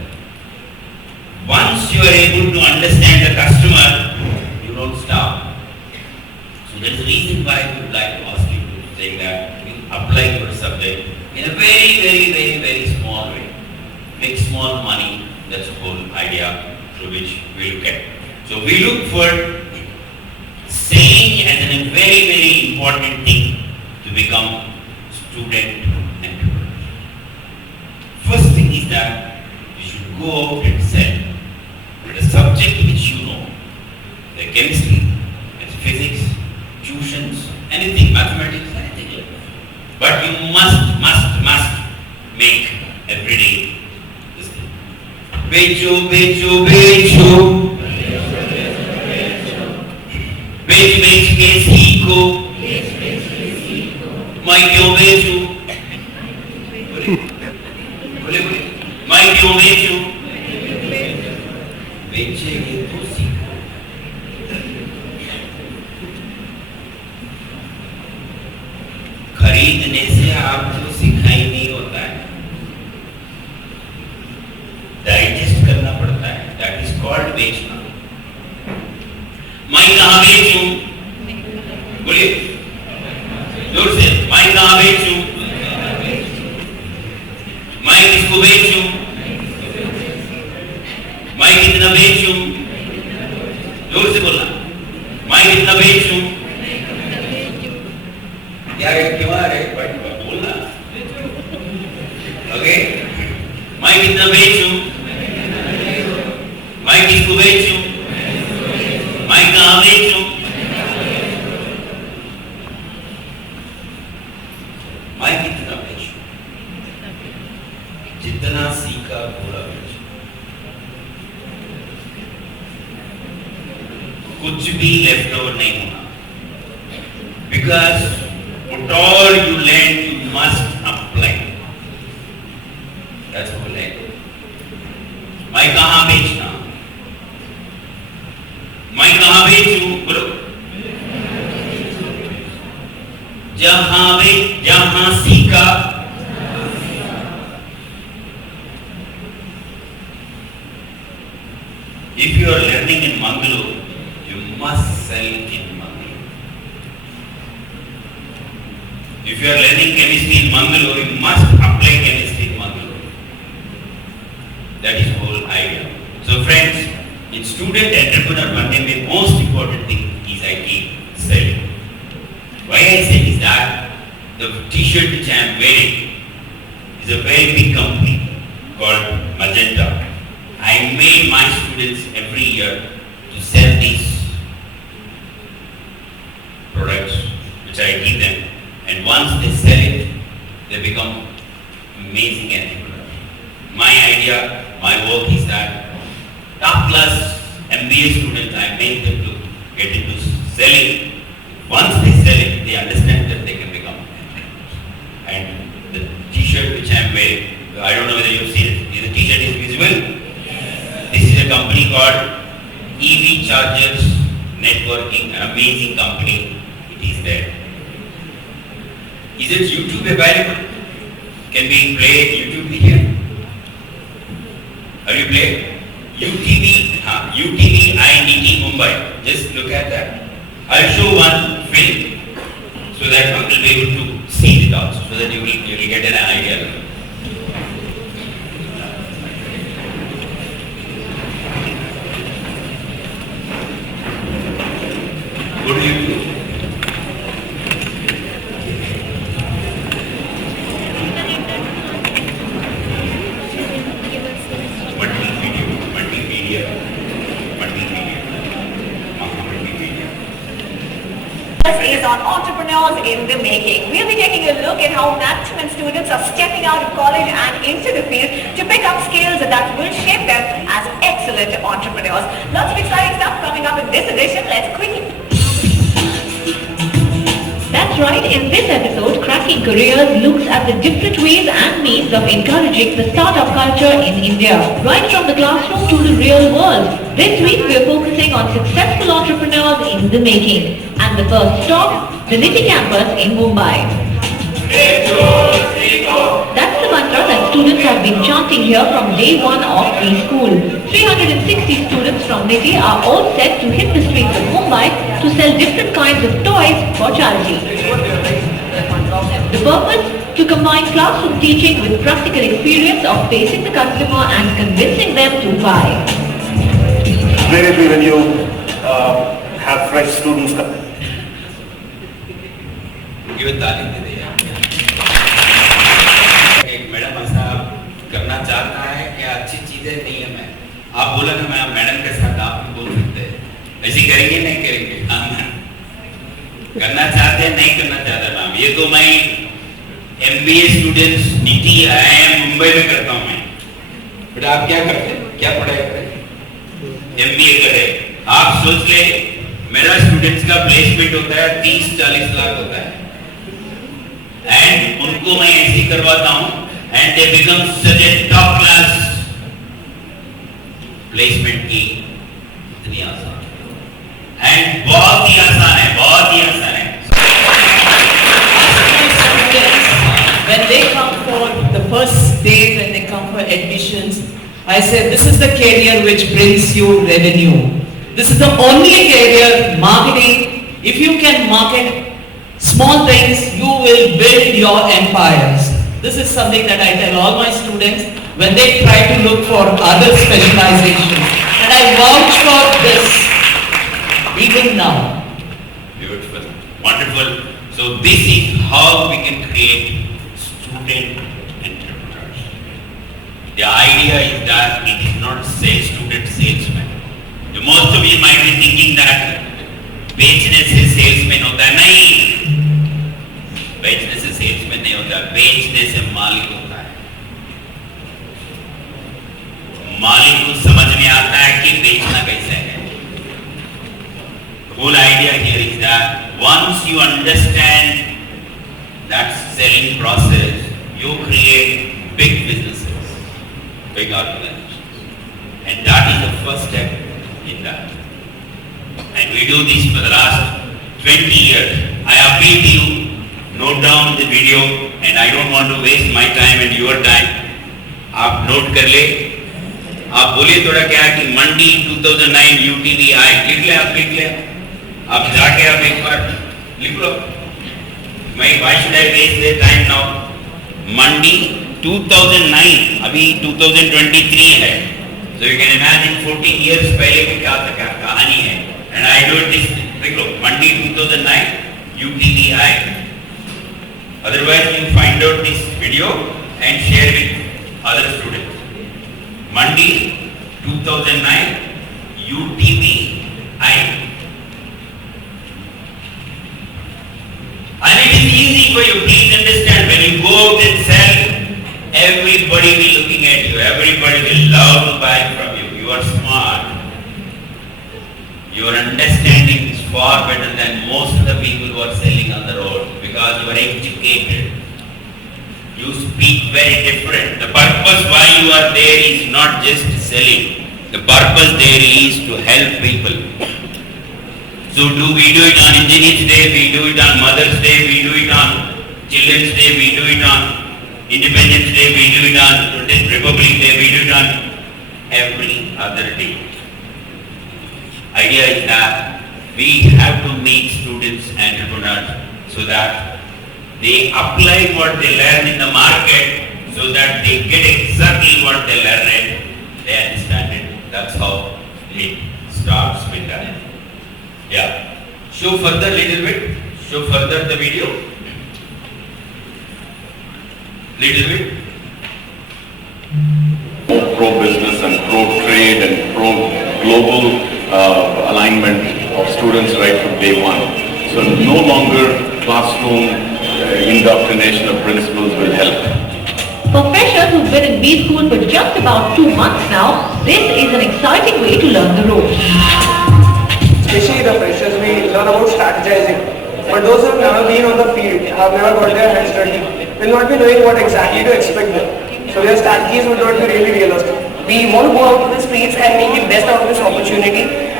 Once you are able to understand the customer, you don't stop. So there is a reason why we would like to ask you to say that you apply your subject in a very small way. Make small money. That's the whole idea through which we look at. So we look for saying as a very important thing to become student entrepreneur. First thing is that you should go out and sell the subject which you know, the chemistry, physics, tuitions, anything, mathematics, anything like that. But you must make every day this thing. Becho. बेच के सीखो मैं क्यों बेचूं बोले मैं क्यों बेचूं बेचेंगे तो सीखो खरीदने से आपको सिखाई नहीं होता है डाइजेस्ट करना पड़ता है दैट इज कॉल्ड बेचना मैं कहाँ बेचूं बोलिए जोर से मैं कहाँ बेचूं मैं किसको बेचूं मैं कितना बेचूं जोर से बोलना मैं कितना बेचूं यार क्यों आ रहे बोलना ओके मैं कितना बेचूं मैं किसको बेचूं मैं कहाँ बेचूं मैं कितना बेचूं जितना सीखा पूरा बेचूं कुछ भी लेफ्ट ओवर नहीं होना because whatever you learn you must apply that's what we learn मैं कहाँ बेचना मैं कहाँ बेचूं बोलो जहां सीखा if you are learning in Mangalore you must sell in Mangalore if you are learning chemistry in Mangalore you must apply chemistry in Mangalore that is the whole idea so friends in student entrepreneur Monday, the most important thing is I keep selling. Why I say is that the t-shirt which I am wearing is a very big company called Magenta. I made my students every year to sell these products which I give them and once they sell it, they become amazing entrepreneurs. My idea, my work is that top class MBA students, I make them to get into selling. Once they sell it, they understand that they can become entrepreneurs. And the t-shirt which I am wearing, I don't know whether you have seen it. The t-shirt is visible. This is a company called EV Chargers Networking, an amazing company. It is there. Is it YouTube available? Can we play YouTube video? Have you played? UTV INDT Mumbai. Just look at that. I'll show one film so that you will be able to see it also, so that you will get an idea. Go to YouTube. Is on entrepreneur entrepreneurs in the making. We'll be taking a look at how MSNIM students are stepping out of college and into the field to pick up skills that will shape them as excellent entrepreneurs. Lots of exciting stuff coming up in this edition. Let's quickly... That's right, in this episode, Cracking Careers looks at the different ways and means of encouraging the startup culture in India, right from the classroom to the real world. This week we are focusing on successful entrepreneurs in the making. And the first stop, the NITTE campus in Mumbai. That's the mantra that students have been chanting here from day one of preschool. 360 students from NITTE are all set to hit the streets of Mumbai to sell different kinds of toys for charity. The purpose? To combine classroom teaching with practical experience of facing the customer and convincing them to buy. Very happy when you have fresh students come. Give a तालीम दे दिया। एक madam ऐसा करना चाहता है कि अच्छी चीजें नहीं है मैं आप बोला ना मैं मैडम के साथ आप भी बोल सकते हैं ऐसी करेंगे नहीं करेंगे हाँ मैम करना चाहते हैं नहीं करना चाहते मैम ये तो मैं MBA स्टूडेंट्स नीति IIM मुंबई में करता हूँ मैं बेटा आप क्या करते हैं क्या पढ़ाई करते MBA करे आप सोच ले मेरा स्टूडेंट्स का प्लेसमेंट होता है 30-40 लाख होता है एंड उनको मैं ऐसे करवाता हूँ and they become such A top class placement की इतनी आसान एंड बहुत ही आसान है बहुत ही आसान है When they come for the first day, when they come for admissions, I said, this is the career which brings you revenue. This is the only career, marketing. If you can market small things, you will build your empires. This is something that I tell all my students when they try to look for other specializations. And I vouch for this even now. Beautiful, wonderful. So this is how we can create student entrepreneurs. The idea is that it is not student salesman. Most of you might be thinking that बेचने से salesman होता है नहीं बेचने से salesman नहीं होता बेचने से मालिक होता है मालिक को समझ में आता है कि बेचना कैसे है The whole idea here is that once you understand that selling process you create big businesses big organizations and that is the first step in that and we do this for the last 20 years. I appeal to you, note down the video and I don't want to waste my time and your time. आप note कर ले, आप बोलिए थोड़ा क्या कि मंडी 2009 UTV आए, लिख ले, आप जाके आप एक बार लिख लो. मैं why should I waste their time now? मंडी 2009 अभी 2023 है, so you can imagine 14 years पहले भी क्या कहानी है. And I do this, look, Mandi 2009, UTVI. Otherwise, you find out this video and share with other students. Mandi 2009, UTVI. And it is easy for you, please understand, when you go out and sell, everybody will be looking at you, everybody will love to buy from you. You are smart. Your understanding is far better than most of the people who are selling on the road because you are educated. You speak very different. The purpose why you are there is not just selling. The purpose there is to help people. So we do it on Engineers Day, we do it on Mother's Day, we do it on Children's Day, we do it on Independence Day, we do it on Republic Day, we do it on every other day. Idea is that we have to make students entrepreneurs so that they apply what they learn in the market so that they get exactly what they learn, they understand it. That's how it starts with that. Yeah. Show further little bit. Show further the video. Little bit. Pro-business and pro-trade and pro-global alignment of students right from day one. So no longer classroom indoctrination of principles will help. For freshers who've been in B school for just about 2 months now, this is an exciting way to learn the ropes. Especially the freshers, we learn about strategizing. But those who have never been on the field, have never got their hands dirty, will not be knowing what exactly to expect them. So their strategies would not be really realistic. We want to go out to the streets and make the best out of this opportunity.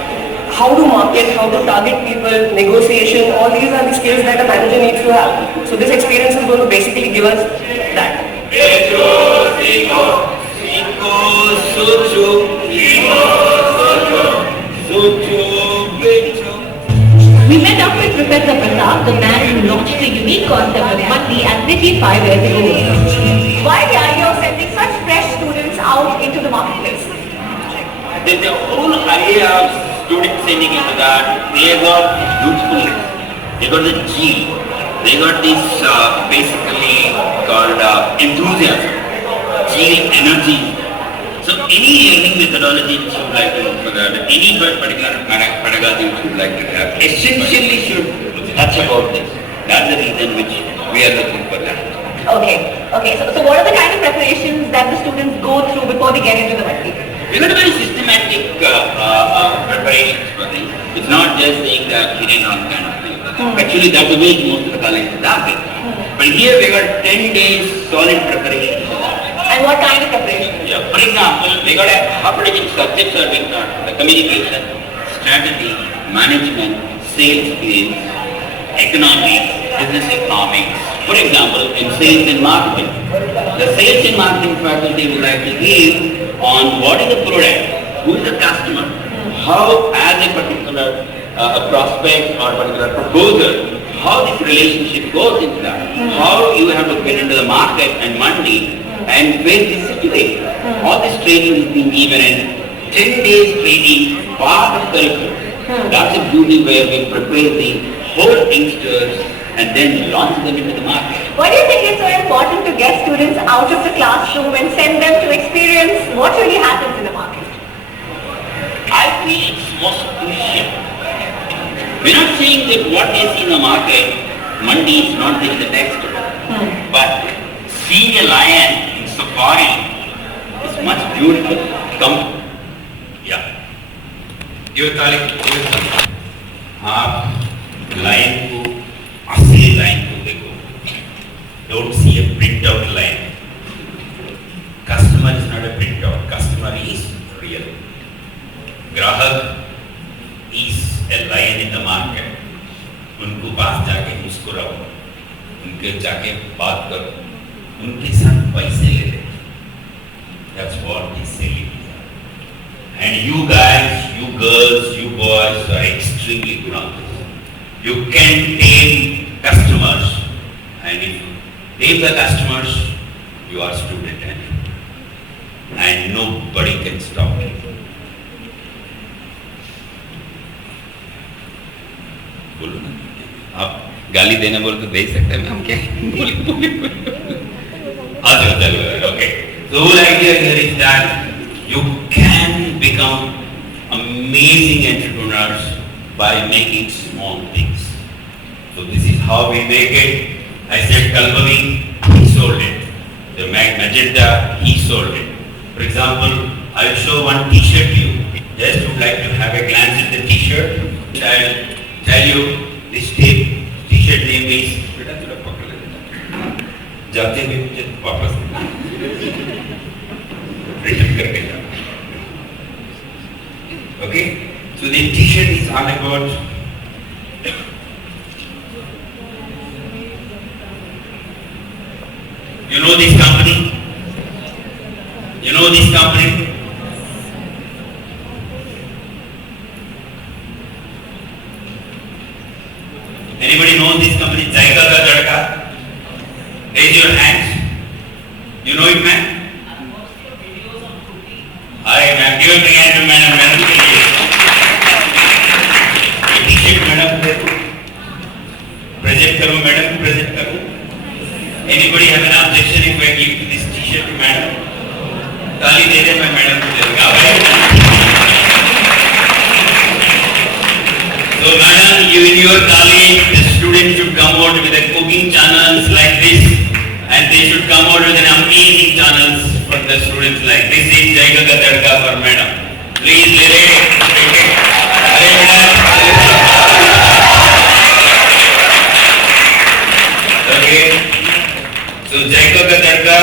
How to market, how to target people, negotiation, all these are the skills that a manager needs to have. So this experience is going to basically give us that. We met up with Professor Prasad, the man who launched the unique concept of Mandi at NITTE 5 years ago. Why the idea of sending such fresh students out into the marketplace? The whole idea of students sending into that, they got youthfulness, they got the G, they got this basically called enthusiasm, G energy. So any learning methodology which you would like to look for that, any particular pedagogy which you would like to have, essentially should touch about this. That's the reason which we are looking for that. Okay. So what are the kind of preparations that the students go through before they get into the Mandi? We got a very systematic preparations for this. It's not just saying that we did not kind of thing. Actually, that's the way most of the colleges are it. But here we got 10 days solid preparation for that. And what kind of preparations? Yeah, for example, we got a half a dozen subjects are being taught. The communication, strategy, management, sales skills, economics, business economics. For example, in sales and marketing, the sales and marketing faculty would like to give on what is the product, who is the customer, how as a particular prospect or particular proposer, how this relationship goes into that, how you have to get into the market and Mandi and face this situation. All this training is being given in 10 days training, part of curriculum. That's a beauty where we prepare the whole youngsters and then launch them into the market. Why do you think it's so important to get students out of the classroom and send them to experience what really happens in the market? I feel it's most crucial. We're not saying that what they see in the market, Mandi is not in the textbook. But seeing a lion in safari is much beautiful. Come, yeah. Your Talim, lion को असली line को देखो. Don't see a printout line. Customer is not a printout. Customer is real. ग्राहक is a lion in the market. उनको पास जाके मुस्कुराओ, उनके जाके बात करो, उनके साथ पैसे ले ले. That's what is selling. And you guys, you girls, you boys are extremely good on this. You can tame customers, and if you tame the customers, you are student and nobody can stop you. बोलो ना, आप गाली देना बोले तो दे सकते हैं, हम क्या बोले okay. So the whole idea here is that you can become amazing entrepreneurs by making small things. So this is how we make it. I said Kalbami, he sold it. The magenta, he sold it. For example, I will show one t-shirt to you. Just would like to have a glance at the t-shirt. I will tell you this t-shirt name is जाते हुए मुझे वापस return करके जाना. Okay, so the t-shirt is all about you know this company? You know this company? Anybody knows this company? JAGADISH ka ladka? Raise your hands. You know it, man? Alright, ma'am. Give a big hand to madam. Madam, t-shirt, madam. Present karo, madam. Present karo. Anybody have an objection if I give this t-shirt to madam? Tali de de, my madam ko de dega. So madam, you in your tali, the student should come out with a cooking channels like this, and they should come out with an amazing channels for the students like this. Is Jaiga ka Tadka for madam. Please, okay. So Jaiga ka Tadka,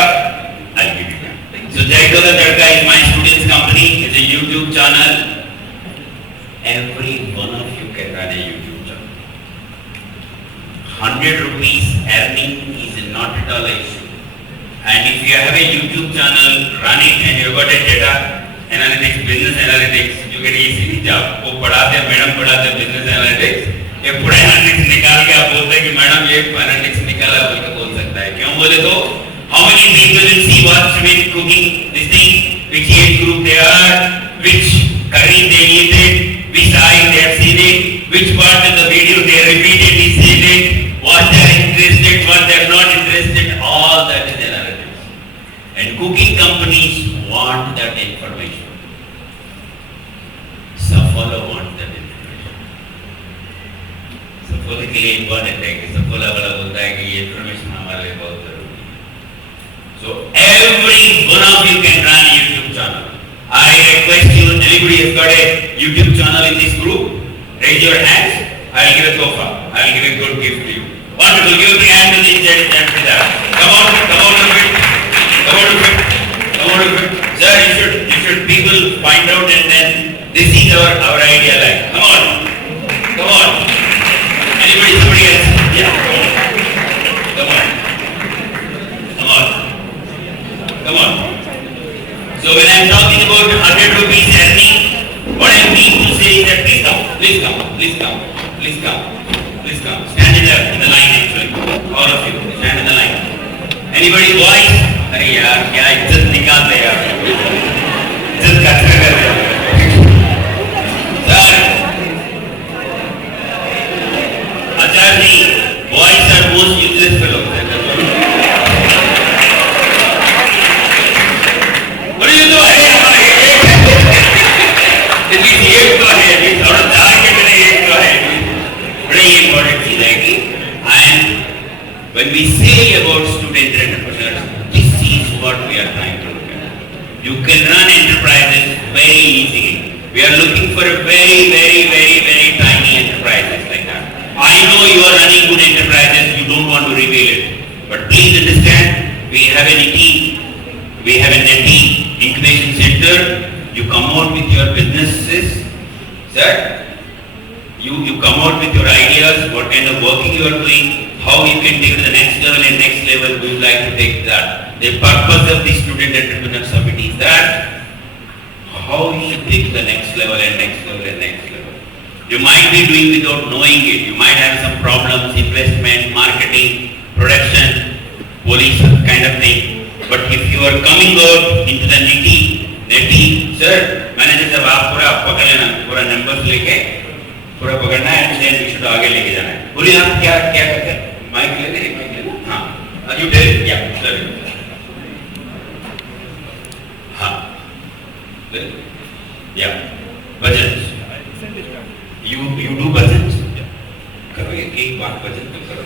I'll give you that. So Jaiga ka Tadka is my students' company. It's a YouTube channel. Every one of you can run a YouTube channel. 100 rupees earning is not at all an issue. And if you have a YouTube channel, run it and you got a data analytics, business analytics, you get easily job. वो पढ़ाते हैं madam पढ़ाते हैं business analytics. ये पूरा analytics निकाल के आप बोलते हैं कि मैडम ये analytics निकाला बोल सकता है. क्यों बोले तो how many people will see what with cooking this thing, which age group they are, which curry they eat, which eye they have seen it, which part of the video they repeatedly seen it, what they are interested, what they are not interested, all that is analytics. And cooking companies want that information. Saffola wants that information. Saffola के लिए important है कि Saffola वाला बोलता है कि ये information हमारे लिए बहुत जरूरी है. So every one of you can run a YouTube channel. I request you, anybody has got a YouTube channel in this group, raise your hands. I will give a sofa. I will give a good gift to you. Wonderful. Give a big hand to this gentleman. Come on of it. Sir, you should people find out and then this is our idea like. Come on. Anybody, somebody else? Yeah. Come on. So when I am talking about 100 rupees earning, what I mean to say is that please come. Stand in the line actually. All of you, stand in the line. Anybody boys? अरे यार क्या इज्जत निकालते यार. इज्जत खर्चा कर रहे हैं. Sir, Acharya ji, boys are most useless fellows. When we say about student entrepreneurs, this is what we are trying to look at. You can run enterprises very easily. We are looking for a very tiny enterprises like that. I know you are running good enterprises, you don't want to reveal it. But please understand, we have a NITTE incubation center. You come out with your businesses, sir. You come out with your ideas, what kind of working you are doing, how you can take to the next level, we would like to take that. The purpose of the student entrepreneur summit is that how you should take to the next level. You might be doing without knowing it. You might have some problems, investment, marketing, production, police kind of thing. But if you are coming out into the NITTE, sir, manager साहब आप पूरा पकड़ लेना, पूरा numbers लेके पूरा पकड़ना है and then we should आगे लेके जाना है. बोलिए आप क्या करते हैं? माइक ले लेना. हाँ. You tell it? Yeah, sorry. हाँ. Yeah. Budgets. You do budgets? करो एक बार budget तो करो.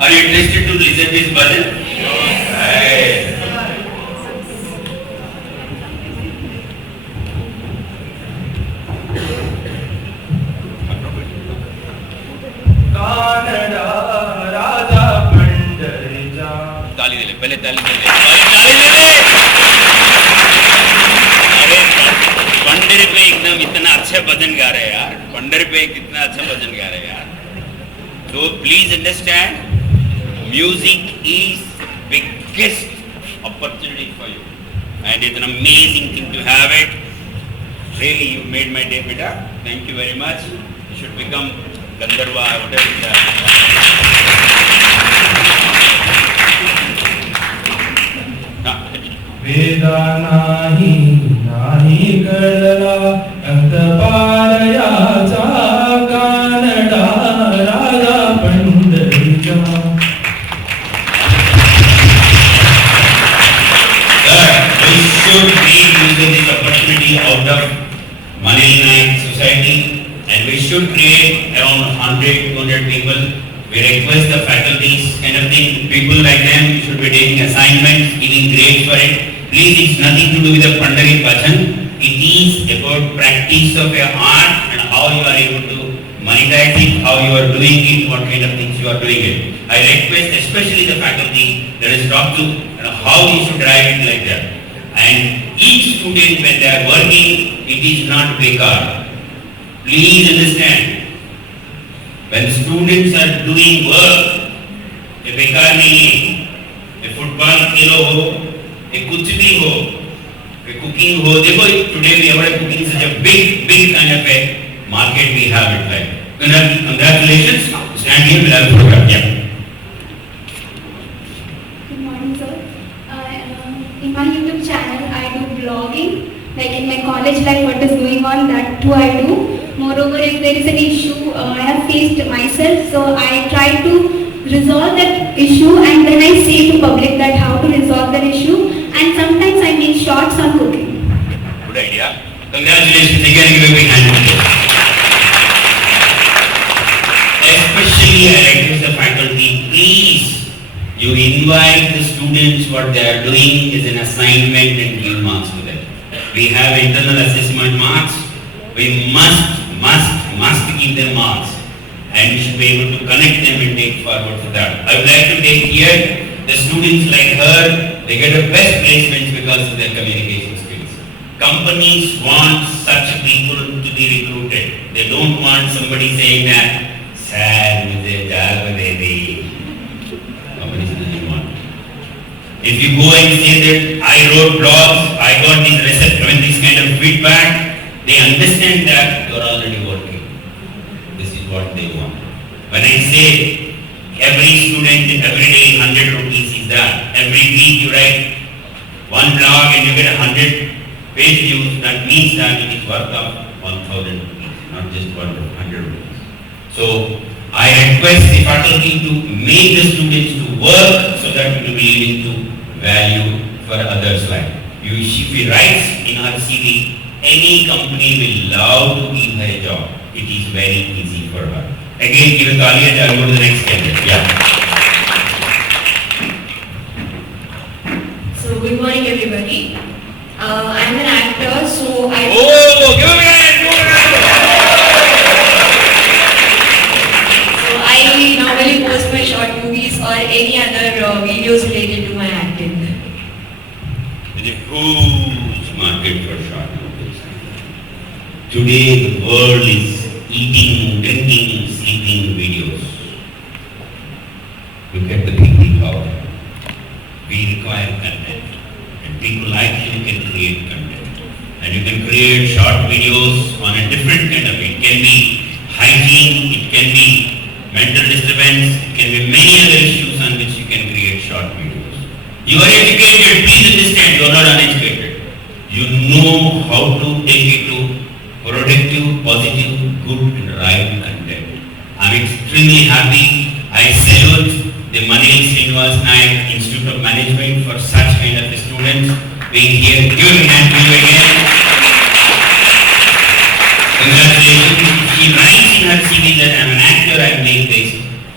Are you interested to listen to this budget? Yes. ताली दे ले, पहले ताली दे ले. अरे पंडर पे एकदम इतना अच्छा भजन गा रहे हैं यार. पंडर पे कितना अच्छा भजन गा रहे हैं यार. So please understand, music is biggest opportunity for you, and it's an amazing thing to have it. Really, you made my day, beta. Thank you very much. You should become Gandharva, whatever it is. वेदा नाही कळला अंतपारयाचा कानडा राजा पंढरीचा. We should be using this opportunity out of Mandi Sir Society, and we should create around 100-200 people We request the faculties kind of thing, people like them should be taking assignments, giving grades for it. Please, it's nothing to do with the Pandari Bhajan. It is about practice of your art and how you are able to monetize it, how you are doing it, what kind of things you are doing it. I request especially the faculty, let us talk to how we should drive it like that. And each student when they are working, it is not bekar. Please understand. When students are doing work, a bekar nahi hai, a football kilo ho, a kuch bhi ho, a cooking ho. Dekho, today we have a cooking such a big kind of a market we have it like. Congratulations. Stand here, we'll have a program. Yeah. Good morning, sir. In my YouTube channel, I do vlogging. Like in my college life, what is going on, that too I do. Moreover, if there is an issue I have faced myself, so I try to resolve that issue and then I say to public that how to resolve that issue, and sometimes I make shorts on cooking. Good idea. Congratulations again, give a big hand to this. Especially I request the faculty, please, you invite the students what they are doing is an assignment and give marks to them. We have internal assessment marks. We must give them marks, and we should be able to connect them and take forward for that. I would like to take here the students like her, they get the best placements because of their communication skills. Companies want such people to be recruited. They don't want somebody saying that, "Sir, mujhe job de de." Companies doesn't want. If you go and say that I wrote blogs, I got this kind of feedback, they understand that you are already working. This is what they want. When I say every student, every day 100 rupees is that. Every week you write one blog and you get 100 page views, that means that it is worth of 1000 rupees, not just 100 rupees. So I request the faculty to make the students to work so that it will be leading to value for others' life. If he writes in her CV, any company will love to give her a job. It is very easy for her. Again, give a tali and I'll go to the next candidate. Yeah. So good morning everybody. I'm an actor, so I... Oh, give a hand, give a hand. So I normally post my short movies or any other videos related to my acting. There's a huge market for short movies. Today the world is eating, drinking, sleeping videos. Look at the big power. We require content. And people like you can create content. And you can create short videos on a different kind of it. It can be hygiene, it can be mental disturbance, it can be many other issues on which you can create short videos. You are educated, please understand, you are not uneducated. You know how to take it to productive, positive, good and right content. I am extremely happy. I salute the Mandi Sir Institute of Management for such kind of students being here. Give a hand to you again. Congratulations. She writes in her CV that I am an actor, I make this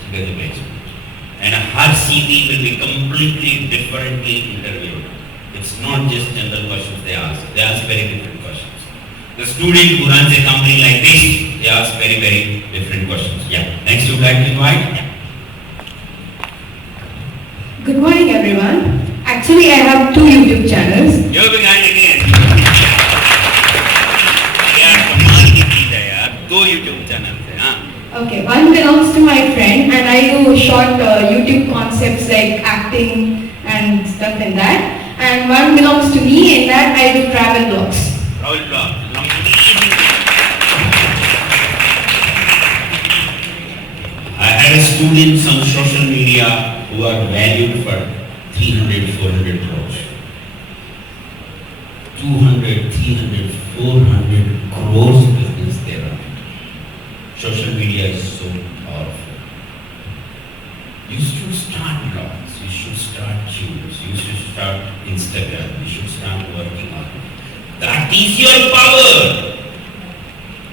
together placement. And her CV will be completely differently interviewed. It's not just general questions they ask very different questions. The student who runs a company like this, they ask very different questions. Yeah. Next you would like to invite? Yeah. Good morning everyone. Actually I have two YouTube channels. You have begun again. Yeah, कमाल की चीज़ है यार. दो YouTube channels हैं हाँ. Okay, one belongs to my friend and I do short YouTube concepts like acting and stuff like that. And one belongs to me, in that I do travel vlogs. Travel vlog. I had students on social media who are valued for 300, 400 crores. 200, 300, 400 crores business there are. Social media is so powerful. You should start blogs, you should start tunes, you should start Instagram, you should start working on it. That is your power.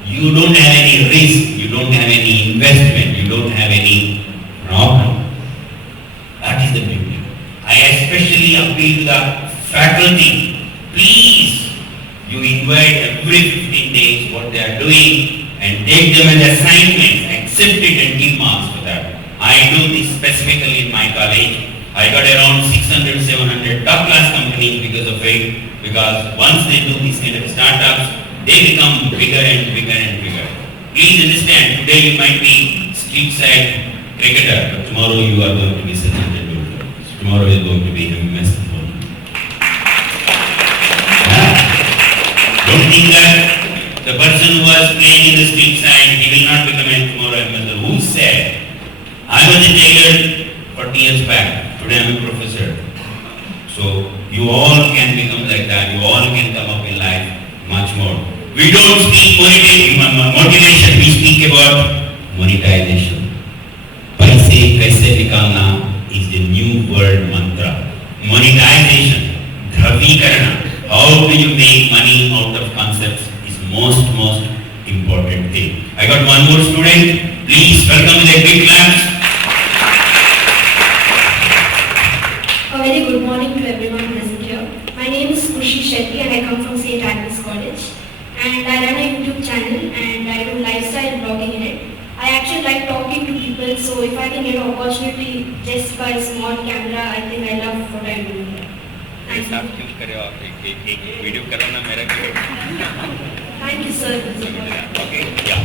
You don't have any risk, you don't have any investment, you don't have any especially appeal to the faculty, please, you invite every 15 days what they are doing and take them as assignments, accept it and give marks for that. I do this specifically in my college. I got around 600, 700 top class companies because of it, because once they do these kind of startups, they become bigger and bigger and bigger. Please understand, today you might be street side cricketer, but tomorrow you are going to be Sachin Tendulkar. Tomorrow you are going to be MS NIM. Don't think that the person who was playing in the street side, he will not become a tomorrow MS. Who said? I was a tailor 40 years back. Today I am a professor. So you all can become like that. You all can come up in life much more. We don't speak motivation. We speak about monetization. Paise kaise nikalna is the new word mantra. Monetization, dhavikarana. How do you make money out of concepts is most important thing. I got one more student. Please welcome with a big clap. A very good morning to everyone present here. My name is Kushi Shetty and I come from St. Agnes College. And I run a YouTube channel and I do lifestyle blogging in it. I actually like talking to people, so if I can get an opportunity just by a small camera, I think I love what I do here. Thank you, sir. Okay, yeah.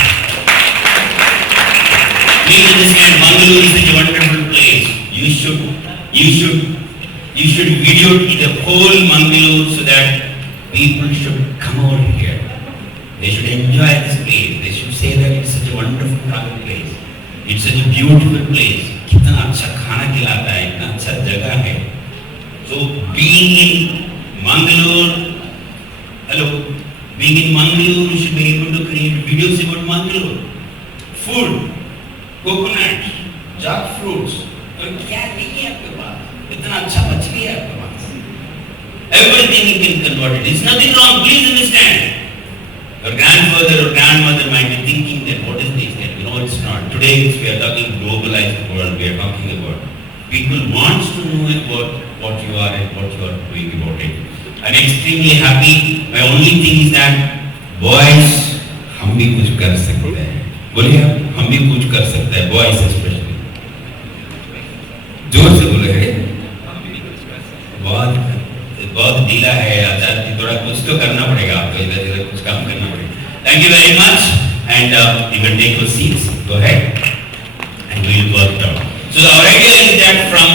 Please understand, Bangalore is such a wonderful place. You should video the whole Mangalore so that people should come over here. They should enjoy this place. They should say that it's such a wonderful travel place. It's such a beautiful place. कितना अच्छा खाना खिलाता है, इतना अच्छा जगह है. So being in Mangalore, you should be able to create videos about Mangalore. Food, coconut, jackfruits. और क्या नहीं है आपके पास? इतना अच्छा मछली है आपके पास. Everything you can convert it. It's nothing wrong. Please understand. Your grandfather or grandmother might be thinking that what is this? That it's not. Today we are talking globalized world. We are talking about people want to know about what you are and what you are doing about it. I'm extremely happy. My only thing is that boys, हम भी कुछ कर सकते हैं. बोलिए हम भी कुछ कर सकते हैं. Boys especially. जोर से बोले. बहुत ढीला है आचार्य, थोड़ा कुछ तो करना पड़ेगा आपको, इधर कुछ काम करना पड़ेगा. Thank you very much, and you can take your seats. Go ahead, and we will work it out. So our idea is that from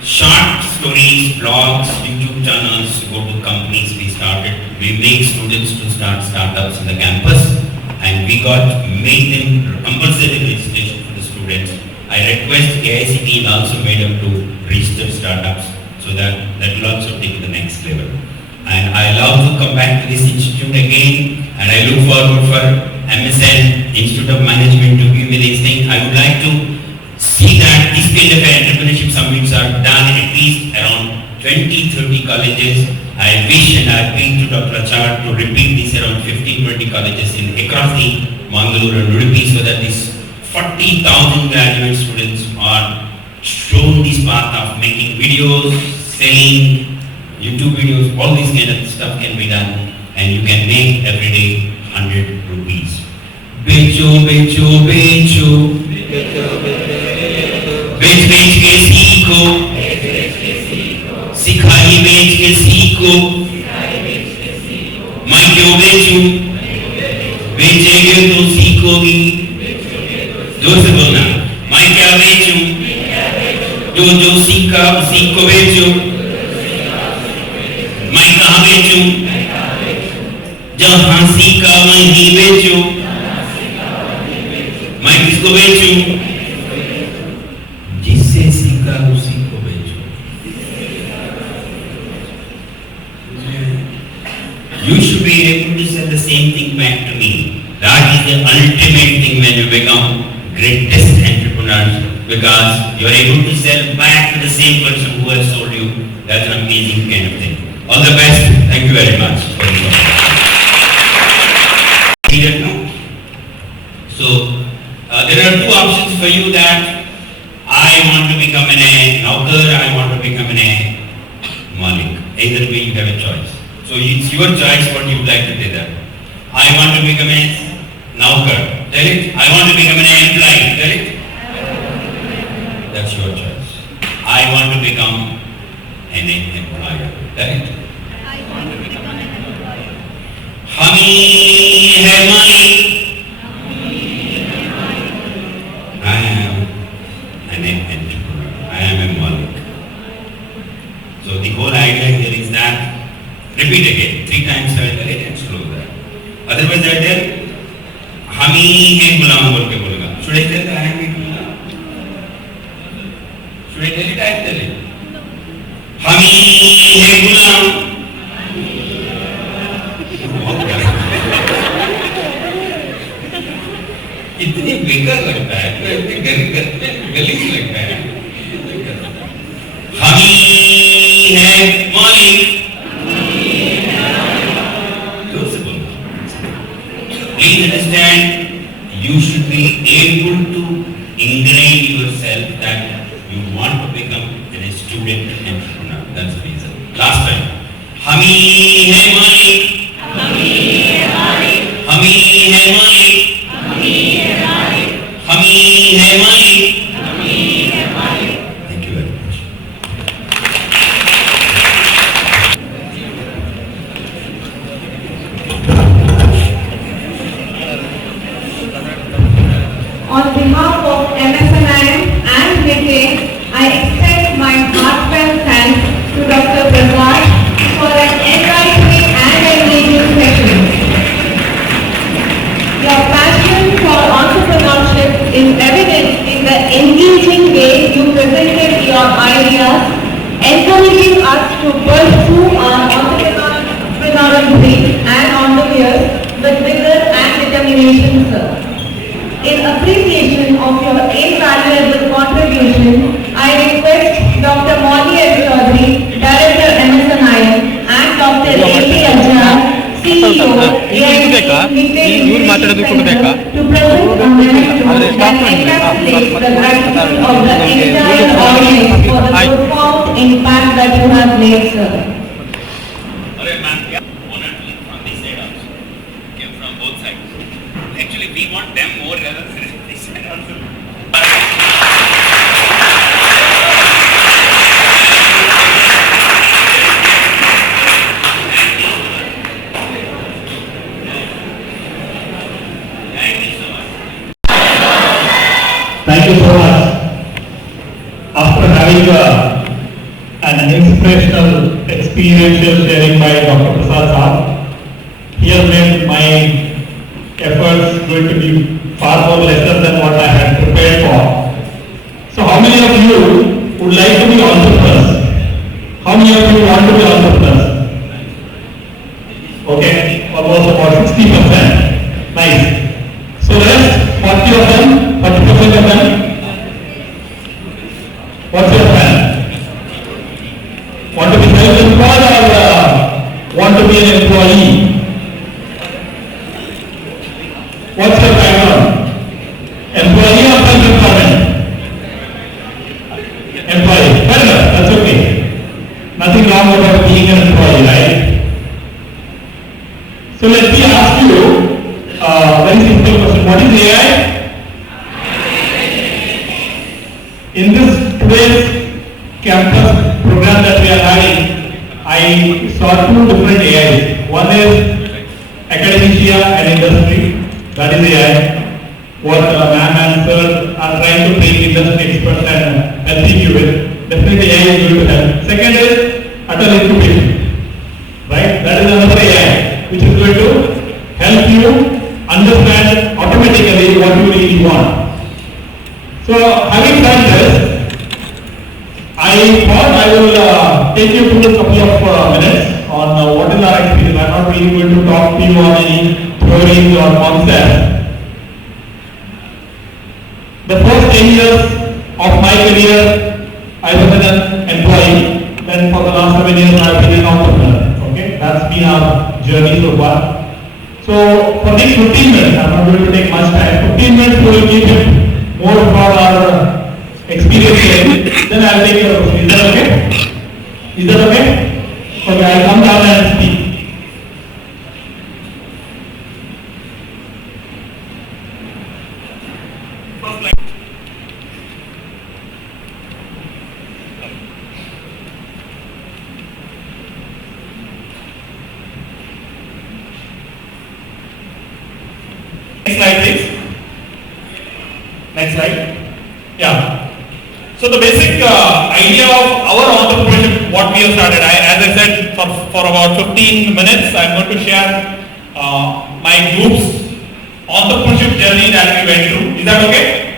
short stories, blogs, YouTube channels, go to companies. We make students to start startups in the campus, and we made them compulsory registration for the students. I request AICT also made them to register startups, so that will also take the next level. And I love to come back to this institute again, and I look forward for MSN, Institute of Management, to give me this thing. I would like to see that these kind of entrepreneurship summits are done at least around 20-30 colleges. I wish and I appeal to Dronacharya to repeat this around 15-20 colleges across the Mangalore and Udupi, so that these 40,000 graduate students are shown this path of making videos, selling YouTube videos, all this kind of stuff can be done, and you can make every day 100 rupees. बेचो बेचो बेचो बेच बेच के सीखो, सिखाई बेच के सीखो. मैं क्यों बेचूं? बेचेगे तो सीखोगी. जोर से बोलना. मैं क्या बेचूं? जो सीखा उसी को बेचो. मैं कहाँ बेचूं? जहाँ सीखा वहीं बेचो. मैं किसको बेचूं? जिससे सीखा उसी को बेचो. You should be able to say the same thing back to me. That is the ultimate thing when you become greatest entrepreneurs, because you are able to sell back to the same person who has sold you. That's an amazing kind of thing. All the best. Thank you very much. So there are two options for you, that I want to become a Naukar, I want to become a So it's your choice what you would like to tell them. I want to become a Naukar. Tell it. I want to become an employee. Tell it. That's your choice. I want to become an employer. Tell it. I want to become an employer. Hami hai malik. I am an entrepreneur. I am a malik. So the whole idea here is that, repeat again, 3 times I will tell it and slow that. Otherwise I tell, hami hai gulam bol ke bolega. Should I tell that I am a gulam? Should I tell it? I tell it. Hami hai gulam. इतनी बेकार लगता है तो इतनी गली से लगता है हम ही है मालिक जोर से बोलो please understand you should be able to ingrain yourself that you want to become a student entrepreneur. That's the reason. Last time हम ही है मालिक हम ही है मालिक हम ही है मालिक Hami hai malik. Thank you very much. On behalf of MSNIM and NITTE, I extend my heartfelt thanks to Dr. VedaVyas for an enlightening and engaging session. Your passion for entrepreneurship is evident in the engaging way you presented your ideas, encouraging us to pursue our entrepreneurial dreams and endeavors with vigor and determination, sir. In appreciation of your invaluable contribution, I request Dr. Mandi Sir, Director MSNIM, and Dr. A.P. Ajay, CEO, ಇವ್ರು ಮಾತಾಡೋದು ಕೊಡಬೇಕಾ to present a message that encapsulates the gratitude of the entire audience for the profound impact that you have made, sir. Alright, ma'am. One and two from this side also. Came from both sides. Actually, we want them more rather than this side also. Thank you so much. After having an inspirational experiential sharing by Dr. Prasad Sir, he has made my efforts going to be far more lesser than what I had prepared for. So how many of you would like to be entrepreneurs? How many of you want to be entrepreneurs? Okay, almost about 60%. Nice. So rest 40 of them, 40% of them. What's your plan? Want to be self-employed or want to be an employee? What's your background? Employee or self-employment? Employee. Fair enough, that's okay. Nothing wrong about being an employee, right? So let me ask you very simple question. What is AI? In this today's campus program that we are having, I saw 2 different AIs. One is academia and industry, that is AI. What Ma'am and Sir are trying to bring industry experts and helping you with. Definitely AI is going to help. Second is utter incubation, right? That is another AI which is going to help you understand automatically what you really want. So having done this, I thought I will take you through a couple of minutes on what is our experience. I am not really going to talk to you on any theories or concepts. The first 10 years of my career, I was an employee. Then for the last 7 years, I have been an entrepreneur. Okay, that's been our journey so far. So for next 15 minutes, I am not going to take much time. 15 minutes we will keep it more about our experience. Then I will take your question. Is that okay? Is that okay? Okay, I will come down and speak. Next slide. Yeah. So the basic idea of our entrepreneurship, what we have started, as I said, for about 15 minutes, I'm going to share my group's entrepreneurship journey that we went through. Is that okay?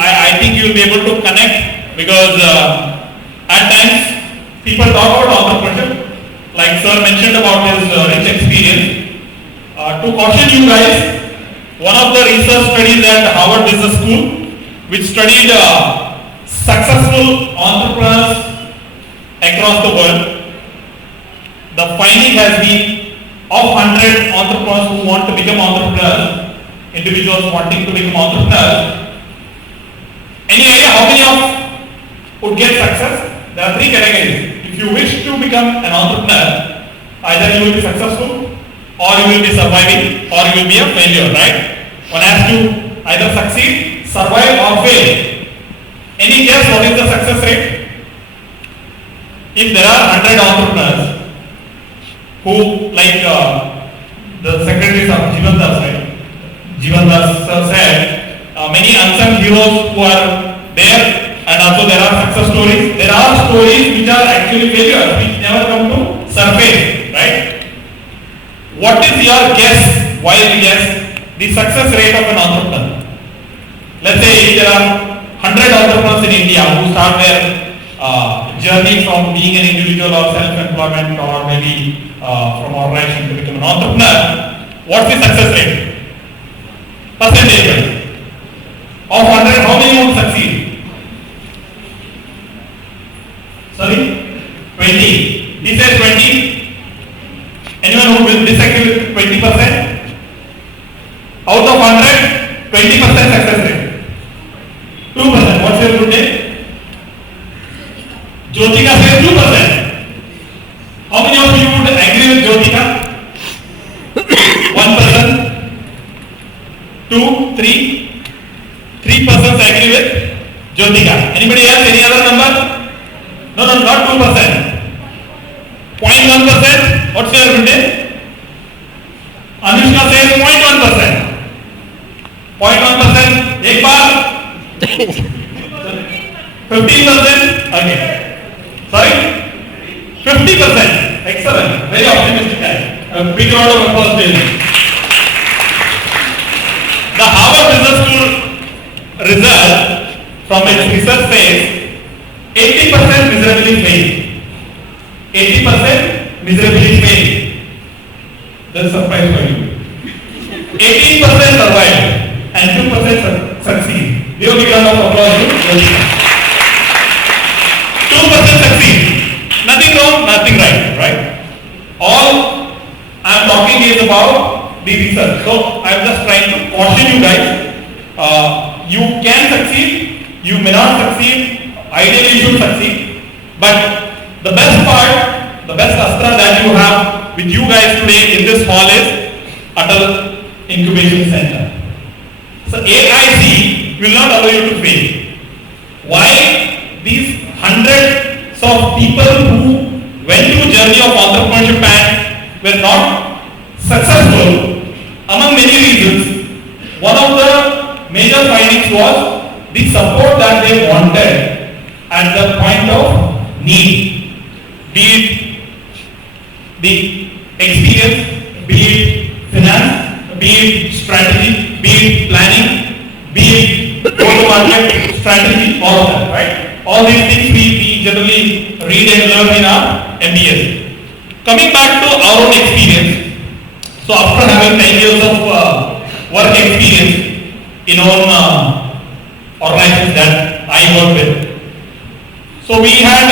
I think you will be able to connect because at times people talk about entrepreneurship, like Sir mentioned about his rich experience. To caution you guys, one of the research studies at Harvard Business School, which studied successful entrepreneurs across the world, the finding has been of 100 entrepreneurs who want to become entrepreneurs, individuals wanting to become entrepreneurs, any idea how many of would get success? There are three categories. If you wish to become an entrepreneur, either you will be successful, or you will be surviving, or you will be a failure, right? One has to either succeed, survive, or fail. Any guess what is the success rate? If there are 100 entrepreneurs who, like the secretary of Jeevan Das, right? Jeevan Das sir said, many unsung heroes who are there, and also there are success stories. There are stories which are actually failures, which never come to surface, right? What is your guess, wild guess, the success rate of an entrepreneur? Let's say there are 100 entrepreneurs in India who start their journey from being an individual or self-employment or maybe from organization to become an entrepreneur. What's the success rate? Percentage. Of 100, how many would succeed? Sorry? 20. He says 20. Anyone who will disagree with 20%? Out of 100, 20% success rate. 2%. What's your good name? Jyotika says 2%. How many of you would agree with Jyotika? 1%? 2, 3? 3% agree with Jyotika. Anybody else? Any other number? No, not 2%. 0.1%. What's your good name? Anushka says 0.1%. 0.1%. Ek baar. 15%? Okay. Sorry? 50%. Excellent. Very optimistic guy. A big round of applause to him. The Harvard Business School result from its research says 80% miserably fail. 80% miserably fail. That's a surprise for you. 18% survive and 2% succeed. Give a big round of applause to Jyotika. 2% succeed. Nothing wrong, nothing right? All I am talking is about the research. So I am just trying to caution you guys. You can succeed, you may not succeed, ideally you should succeed. But the best part, the best astra that you have with you guys today in this hall is Atal Incubation Center. So AIC will not allow you to fail. Why? These hundreds of people who went through journey of entrepreneurship and were not successful, among many reasons, one of the major findings was the support that they wanted at the point of need. Be it the experience, be it finance, be it strategy, be it planning, be it go-to-market strategy, all of that, right? All these things we generally read and learn in our MBAs. Coming back to our own experience, so after having 10 years of work experience in own organizations that I work with, so we had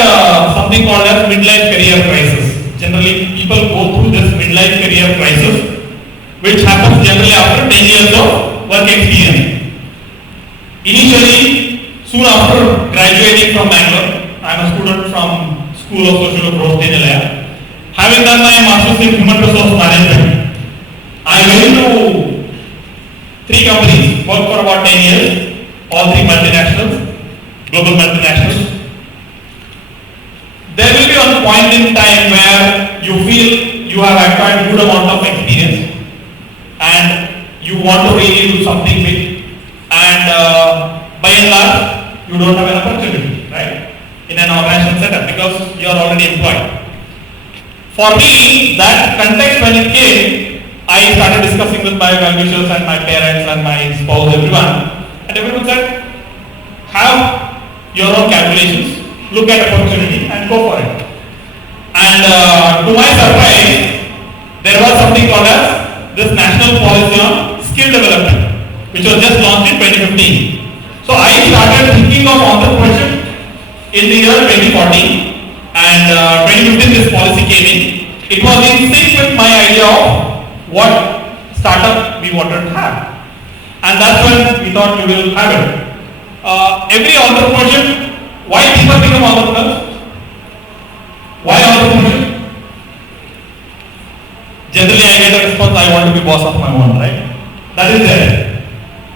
something called as midlife career crisis. Generally, people go through this midlife career crisis, which happens generally after 10 years of work experience. Initially, soon after graduating from Bangalore, I am a student from School of Social Growth in Nilaya. Having done my Master's in Human Resource Management, I went to 3 companies, worked for about 10 years, all 3 multinationals, global multinationals. There will be one point in time where you feel you have acquired good amount of experience and you want to really do something big, and you don't have an opportunity, right? In an organizational setup because you are already employed. For me, that context when it came, I started discussing with my well-wishers and my parents and my spouse, everyone, and everyone said, have your own calculations, look at opportunity and go for it. And to my surprise, there was something called as this National Policy on Skill Development, which was just launched in 2015. So I started thinking of entrepreneurship in the year 2014, and 2015 this policy came in. It was in sync with my idea of what startup we wanted to have, and that's when we thought we will have it. Every entrepreneurship, why people become entrepreneurs? Why entrepreneurship? Generally I get a response, I want to be boss of my own, right? That is there.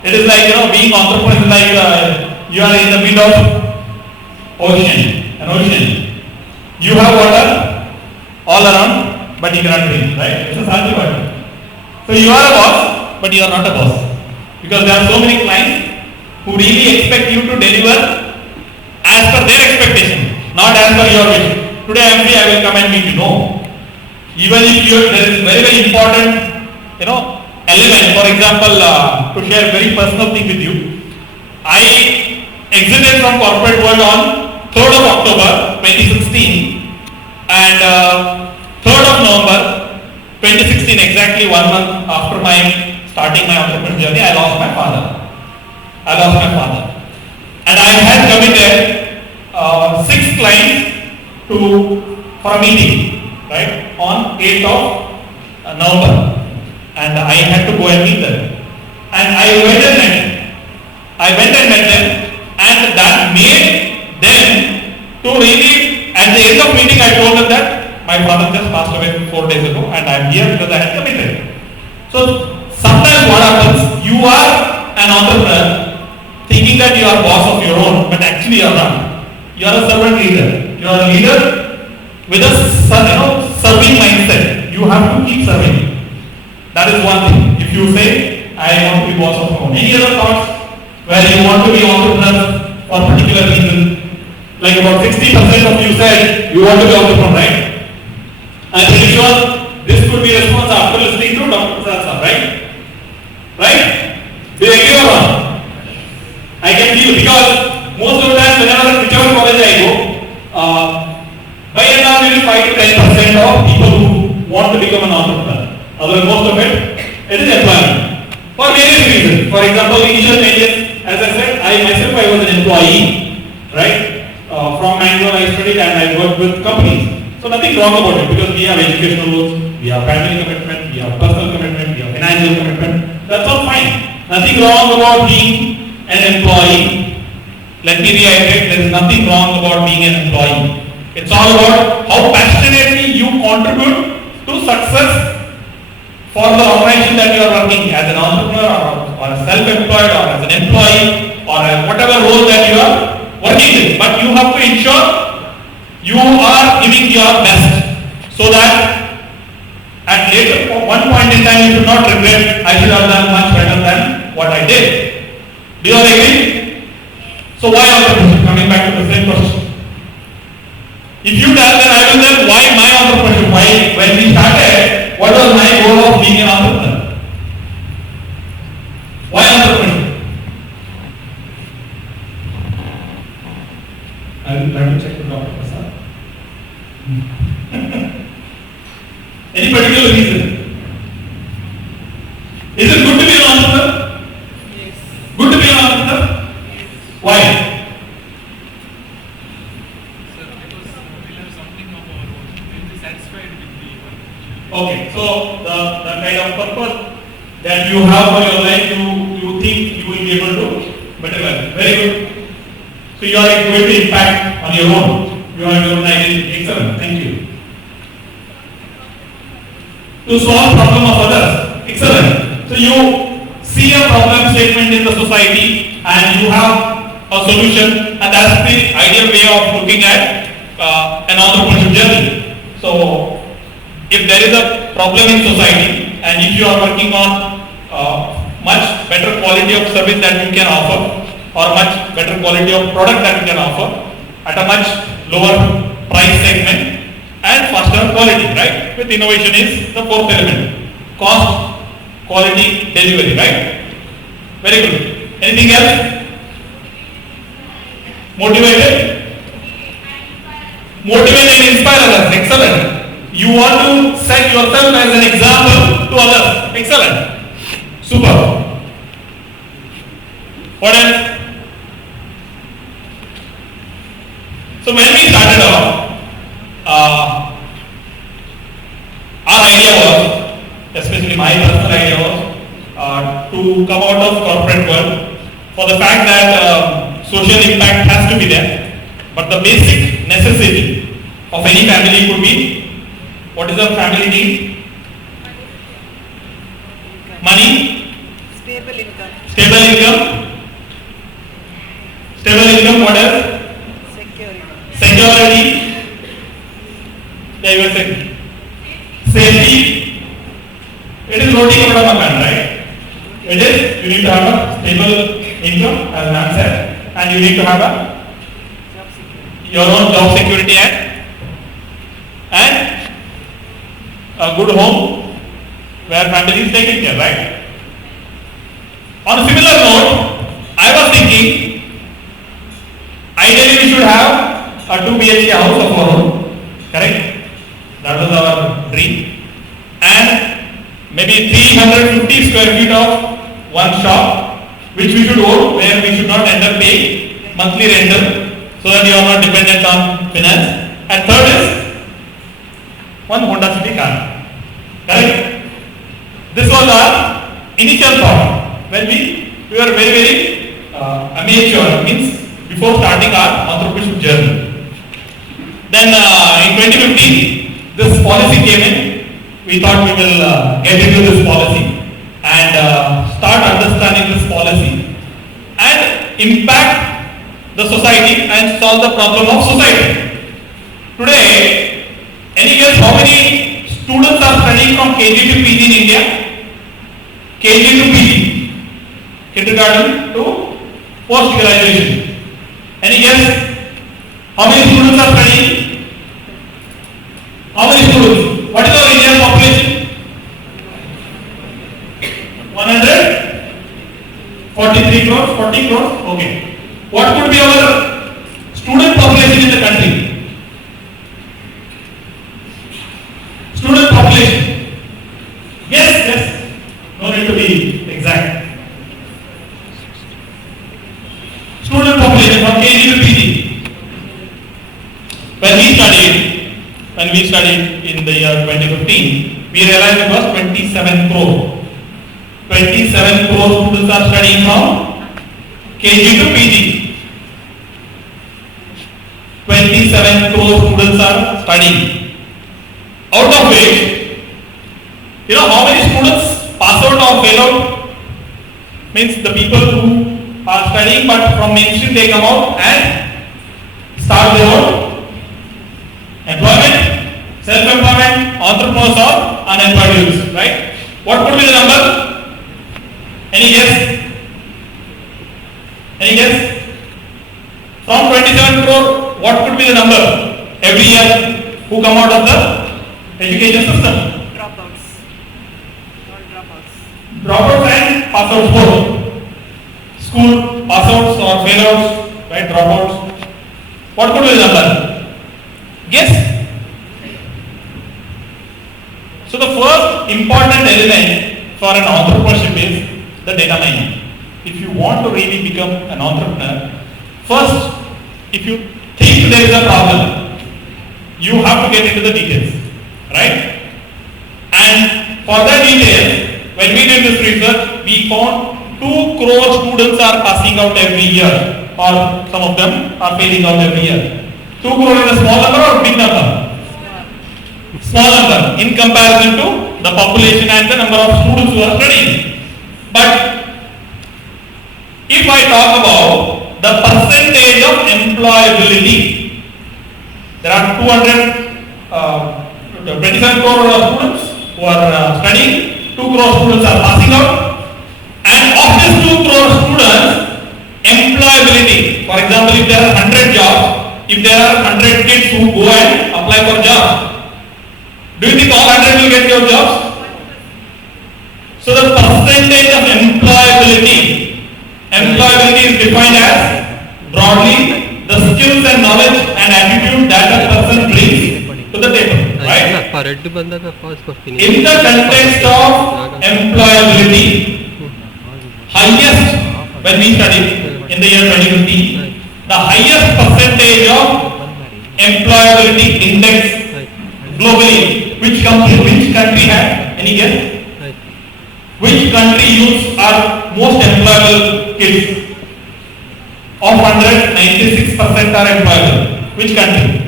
It is like, being entrepreneur is like you are in the middle of an ocean. You have water all around, but you cannot drink, right? It's a salty water. So you are a boss, but you are not a boss. Because there are so many clients who really expect you to deliver as per their expectation, not as per your wish. Today I am free, I will come and meet you. No. Even if there is very, very important, element. For example, to share a very personal thing with you, I exited from corporate world on 3rd of October 2016, and 3rd of November 2016, exactly 1 month after my starting my entrepreneurial journey, I lost my father. And I had committed 6 clients for a meeting, right, on 8th of November. And I had to go and meet them. And I went and met them, and that made them to really, at the end of meeting I told them that my father just passed away 4 days ago and I am here because I had committed. So sometimes what happens, you are an entrepreneur thinking that you are boss of your own, but actually you are not. You are a servant leader. You are a leader with a serving mindset. You have to keep serving. That is one thing. If you say, I want to be boss of my own. Any other thoughts where you want to be entrepreneur for a particular reason? Like about 60% of you said you want to be entrepreneur, right? I'm pretty sure this could be response after listening to Dr. Sir, right? Right? Do you agree or not? I can feel, because most of the time whenever whichever college I go, by and large maybe 5 to 10% of people who want to become an entrepreneur. Although most of it is employment. For various reasons. For example, initial 10 years, as I said, I was an employee, right? From Mangalore I studied and I worked with companies. So nothing wrong about it because we have educational roles, we have family commitment, we have personal commitment, we have financial commitment. That's all fine. Nothing wrong about being an employee. Let me reiterate, there is nothing wrong about being an employee. It's all about how passionately you contribute to success for the organization that you are working as an entrepreneur or a self-employed or as an employee or whatever role that you are working with. But you have to ensure you are giving your best so that at later one point in time you should not regret, I should have done much better than what I did. Do you all agree? So why entrepreneurship? Coming back to the same question. If you tell, then I will tell why my entrepreneurship. Why when we started, what was my goal of being an entrepreneur? Why entrepreneurship? I will try to check with Dr. Prasad. Any particular reason? Is it good to be an entrepreneur? Yes. Good to be an entrepreneur? Why? Okay, so the kind of purpose that you have for your life, you think you will be able to better well. Very good. So you are going to impact on your own. You are your own identity. Excellent. Thank you. To solve problem of others. Excellent. So you see a problem statement in the society and you have a solution, and that's the ideal way of looking at an entrepreneurship journey. So if there is a problem in society and if you are working on much better quality of service that you can offer, or much better quality of product that we can offer at a much lower price segment and faster quality, right? With innovation is the fourth element. Cost, quality, delivery, right? Very good. Anything else? Motivated? Motivate and inspire others. Excellent. You want to set yourself as an example to others. Excellent. Super. What else? So when we started off, our idea was, especially my personal idea was, to come out of corporate world for the fact that social impact has to be there. But the basic necessity of any family could be, what is a family need? Money? Stable income. Stable income? Stable income, what else? Security. Security? Yeah, you were saying. Safety? It is roti kapda makan, right? It is, you need to have a stable income, as ma'am said, and you need to have your own job security and a good home where family is taken care, right? On a similar note, I was thinking, ideally we should have a 2 BHK house of our own, correct? That was our dream. And maybe 350 square feet of one shop, which we should own, where we should not end up paying monthly rental, so that you are not dependent on finance. And third is one Honda City car. Correct? This was our initial thought when we were very amateur, means before starting our entrepreneurship journey. Then in 2015, this policy came in. We thought we will get into this policy and start understanding this policy and impact the society and solve the problem of society. Today, any guess how many students are studying from KG to PG in India? KG to PG. Kindergarten to post-graduation. Any guess? How many students are studying? How many students? What is our Indian population? 143 crores, 40 crores? Okay. What could be our student population in the country? Student population. Yes. No need to be exact. Student population from KG to PG. When we studied in the year 2015, we realized it was 27 crore. 27 crore students are studying from KG to PG. 27 crore students are studying. Out of which, you know how many students pass out or fail out? Means the people who are studying but from mainstream they come out and start their own employment, self-employment, entrepreneurs or unemployed youths, right? What could be the number? Any guess? Any guess? From 27 crore, what could be the number every year who come out of the education system? Dropouts. All dropouts. Dropouts and passouts both. School passouts or failouts, right? Dropouts. What could be the number? Guess? So the first important element for an entrepreneurship is the data mining. If you want to really become an entrepreneur, first, if you think there is a problem, you have to get into the details, right? And for the details, when we did this research, we found 2 crore students are passing out every year, or some of them are failing out every year. 2 crore is a small number or big number? Small number in comparison to the population and the number of students who are studying. But if I talk about the percentage of employability, there are 27 crore students who are studying, 2 crore students are passing out, and of these 2 crore students, employability employability. For example, if there are 100 jobs, if there are 100 kids who go and apply for jobs, do you think all 100 will get your jobs? So the percentage of employability is defined as broadly the skills and knowledge and attitude that a person brings to the table, right? In the context of employability, highest, when we studied in the year 2015, the highest percentage of employability index globally, which country had? Any guess? Which country youths are most employable kids? Of 100, 96% are employable. Which country?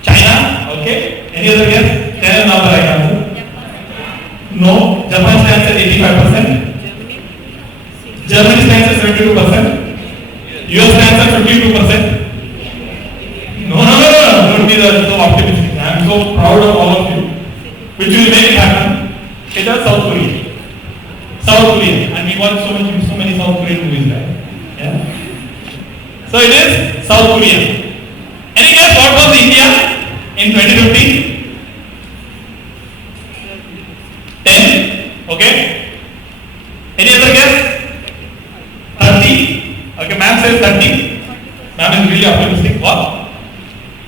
China? Okay. Any other guess? Tell another right answer. No. Japan stands at 85%. Germany stands at 72%. US stands at 52%. No. Don't be so optimistic. I am so proud of all of you. Which will make it happen. It is South Korea. And we watch so many South Korean movies, right? Yeah. So it is South Korea. Any guess what was India in 2015? 10. Okay. Any other guess? 30. Okay, ma'am says 30. Ma'am is really optimistic. What?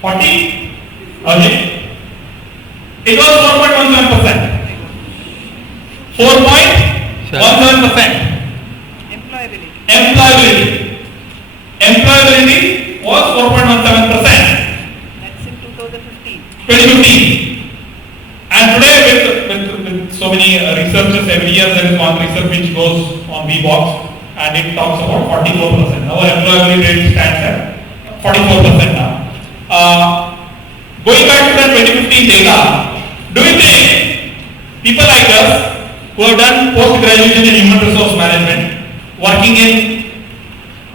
40. Okay. It was 4.17%. 4.17%. Employability was 4.17%. That's in 2015. 2015. And today with so many researchers, every year there is one research which goes on VedaVyas and it talks about 44%. Our employability rate stands at 44% now. Going back to the 2015 data, do you think people like us who have done post-graduation in human resource management, working in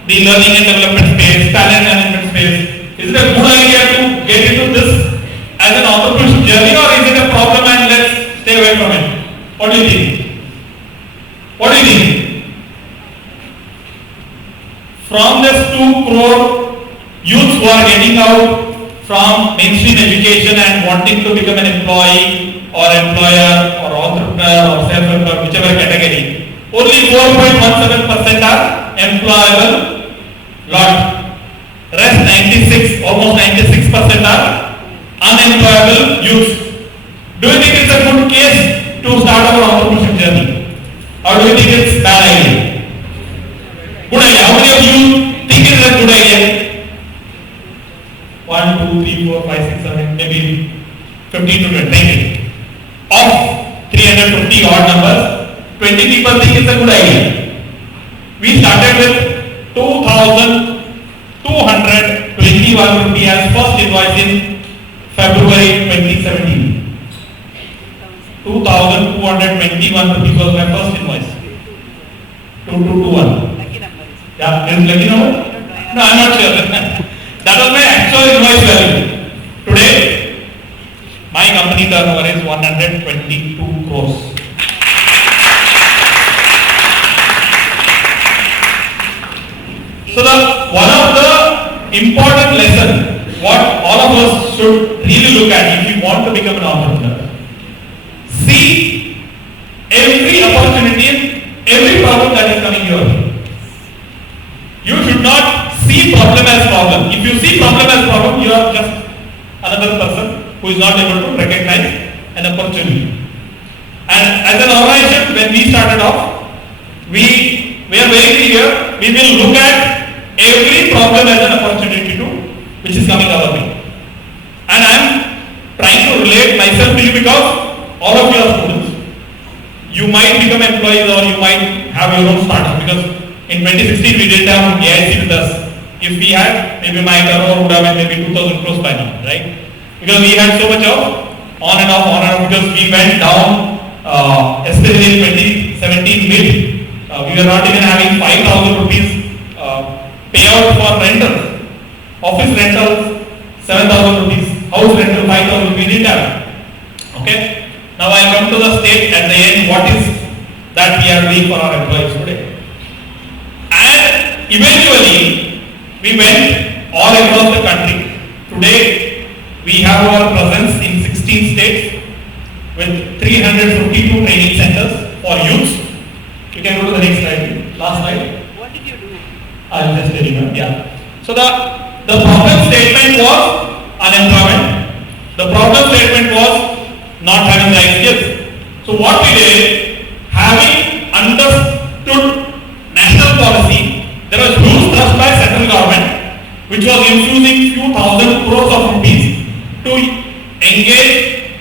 the learning and development space, talent management space, is it a good idea to get into this as an entrepreneurship journey, or is it a problem and let's stay away from it? What do you think? What do you think? From this 2 crore youths who are getting out from mainstream education and wanting to become an employee or employer or entrepreneur or self-employed, whichever category, only 4.17% are employable lot. Rest 96, almost 96% are unemployable youths. Do you think it's a good case to start our entrepreneurship journey? Or do you think it's bad idea? Good idea. How many of you think it is a good idea? 1, 2, 3, 4, 5, 6, 7, maybe 15 to 20. Of 350 odd numbers, 20 people think it's a good idea. We started with 2,221 rupees as first invoice in February 2017. 2,221 rupees was my first invoice. 2221. Yeah, is lucky number? No, I'm not sure. That was my actual invoice value. Today, my company turnover is 122 crores. So one of the important lessons what all of us should really look at if you want to become an entrepreneur, see every opportunity, every problem that is coming your way. You should not see problem as problem. If you see problem as problem, you are just another person who is not able to recognize an opportunity. And as an organization, when we started off, we are very clear, we will look at every problem as an opportunity which is coming our way. And I am trying to relate myself to you because all of you are students. You might become employees or you might have your own startup, because in 2016 we didn't have AIC with us. If we had, maybe my turnover would have been maybe 2,000 crores by now, right? Because we had so much of on and off, because we went down, especially in 2017 mid, we were not even having 5,000 rupees payout for rentals. Office rentals, 7,000 rupees, house rental, 5,000 rupees, we didn't have. Okay? Now I come to the state at the end, what is that we are doing for our employees today? And eventually we went all across the country. Today we have our presence in 16 states with 352 training centers for youth. You can go to the next slide. Last slide. What did you do? I'll just tell you. Yeah. So the problem statement was unemployment. The problem statement was not having the right skills. So what we did, having understood national policy, there was huge thrust by central government, which was infusing few thousand crores of rupees to engage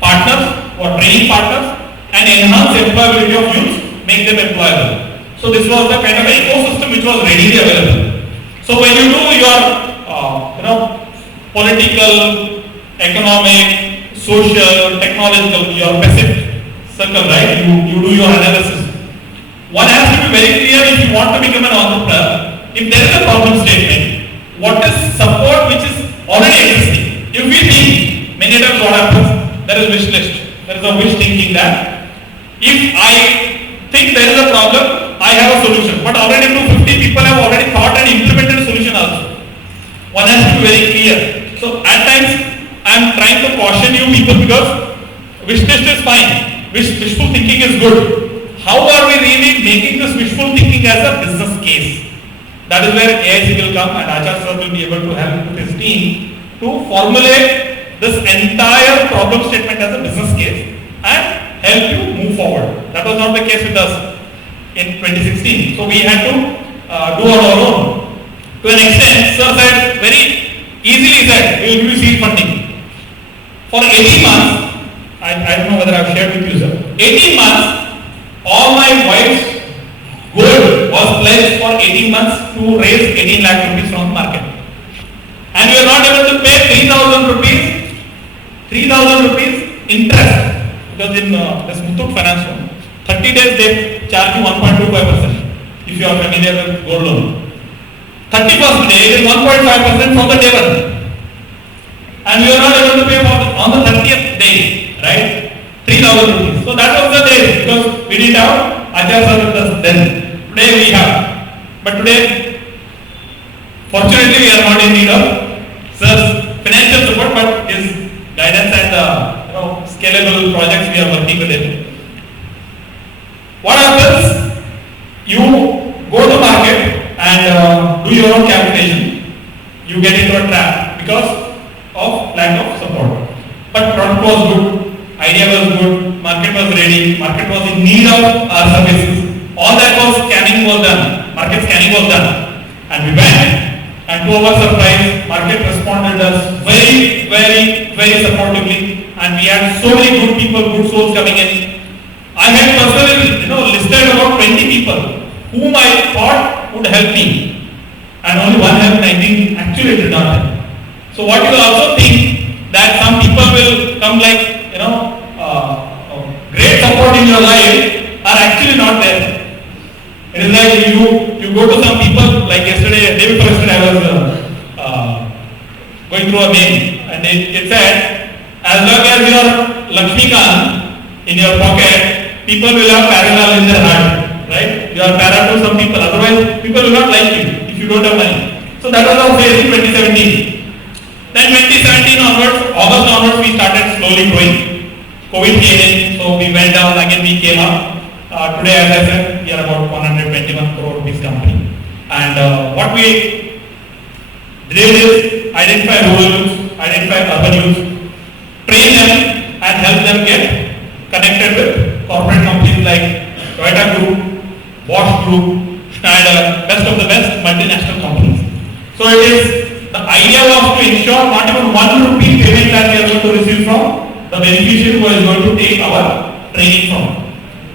partners or training partners and enhance employability of youth, make them employable. So this was the kind of ecosystem which was readily available. So when you do your political, economic, social, technological, your passive circle, right? You do your analysis. One has to be very clear if you want to become an entrepreneur. If there is a problem statement, what is support which is already existing? If we think, many times what happens, there is wish list. There is a wish thinking that if I think there is a problem, I have a solution. But already 250 people have already thought and implemented a solution also. One has to be very clear. So at times I am trying to caution you people because wish list is fine. Wishful thinking is good. How are we really making this wishful thinking as a business case? That is where AIC will come and Acharya Sir will be able to help with his team to formulate this entire problem statement as a business case and help you move forward. That was not the case with us in 2016. So we had to do on our own. To an extent, Sir said, very easily said, we will give you seed funding. For 18 months, I don't know whether I have shared with you, sir. 18 months, all my wife's gold was pledged for 18 months to raise 18 lakh rupees from the market. And we are not able to pay 3,000 rupees interest. Because in this Muthoot Finance loan, 30 days they charge you 1.25% if you are familiar with gold loan. 31st day it is 1.5% from the day one. And we are not able to pay on the 30th day, right? 3,000 rupees. So that was the day because we didn't have Acharya Sir with us then. Today we have. But today, fortunately we are not in need of Sir's financial support, but his guidance and scalable projects we are working with it. What happens? You go to market and do your own calculation. You get into a trap because of lack of support. But product was good, idea was good, market was ready, market was in need of our services. All that was scanning was done, market scanning was done. And we went and to our surprise, market responded us very, very, very supportively. And we had so many good people, good souls coming in. I had personally listed about 20 people whom I thought would help me. And only one helped, 19 actually did not help. So what you also think that some people will come like, great support in your life are actually not there. It is like you go to some people, like yesterday, day before yesterday I was going through a mail and it said, as long as you are Lakshmikant in your pocket, people will have parallel in their heart, right? You are para to some people, otherwise people will not like you if you don't have money. So that was our phase in 2017. Then 2017 onwards, August onwards, we started slowly growing. COVID came in, so we went down, again we came up. Today, as I said, we are about 121 crore rupees company. And what we did is identify rural youth, identify urban youth, train them and help them get connected with corporate companies like Toyota Group, Bosch Group, Schneider, best of the best multinational companies. So it is, the idea was to ensure not even 1 rupee payment that we are going to receive from the beneficiary who is going to take our training from.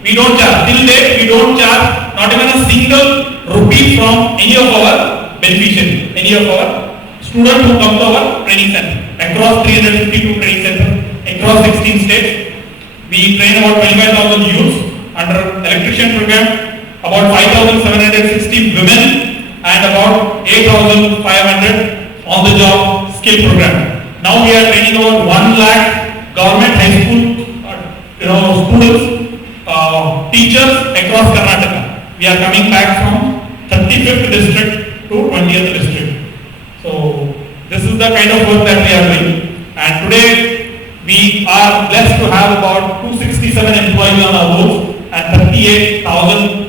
We don't charge. Till date, we don't charge not even a single rupee from any of our beneficiaries, any of our students who come to our training center. Across 352 training centers, across 16 states, we train about 25,000 youths under electrician program, about 5,760 women, and about 8,500 on-the-job skill program. Now we are training about 1 lakh government high school students, teachers across Karnataka. We are coming back from 35th district to 20th district. So this is the kind of work that we are doing, and today we are blessed to have about 267 employees on our books and 38,000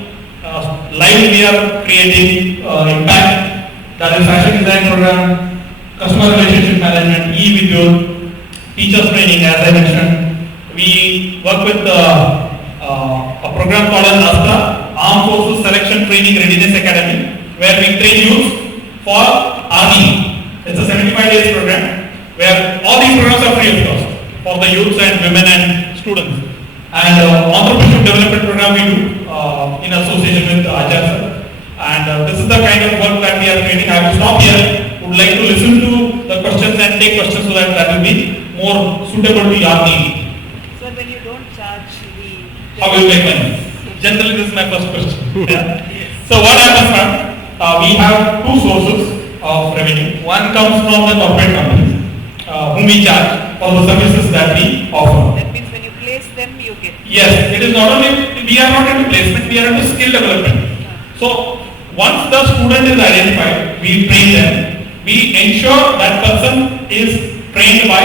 live we are creating impact. That is fashion design program, customer relationship management, e-video, teachers training, as I mentioned. We work with a program called as ASTRA, Armed Forces Selection Training Readiness Academy, where we train youth for army. It's a 75 days program where all these programs are free of cost for the youths and women and students. And entrepreneurship development program we do in association with Acharya Sir. And this is the kind of work that we are creating. I will stop here. Would like to listen to the questions and take questions so that will be more suitable to your need. So when you don't charge the... How will you make money? Generally, this is my first question. Yeah. So what happens, ma'am? We have two sources of revenue. One comes from the corporate companies, whom we charge for the services that we offer. That means when you place them, you get... Yes, it is not only, we are not into placement, we are into skill development. So once the student is identified, we train them. We ensure that person is trained by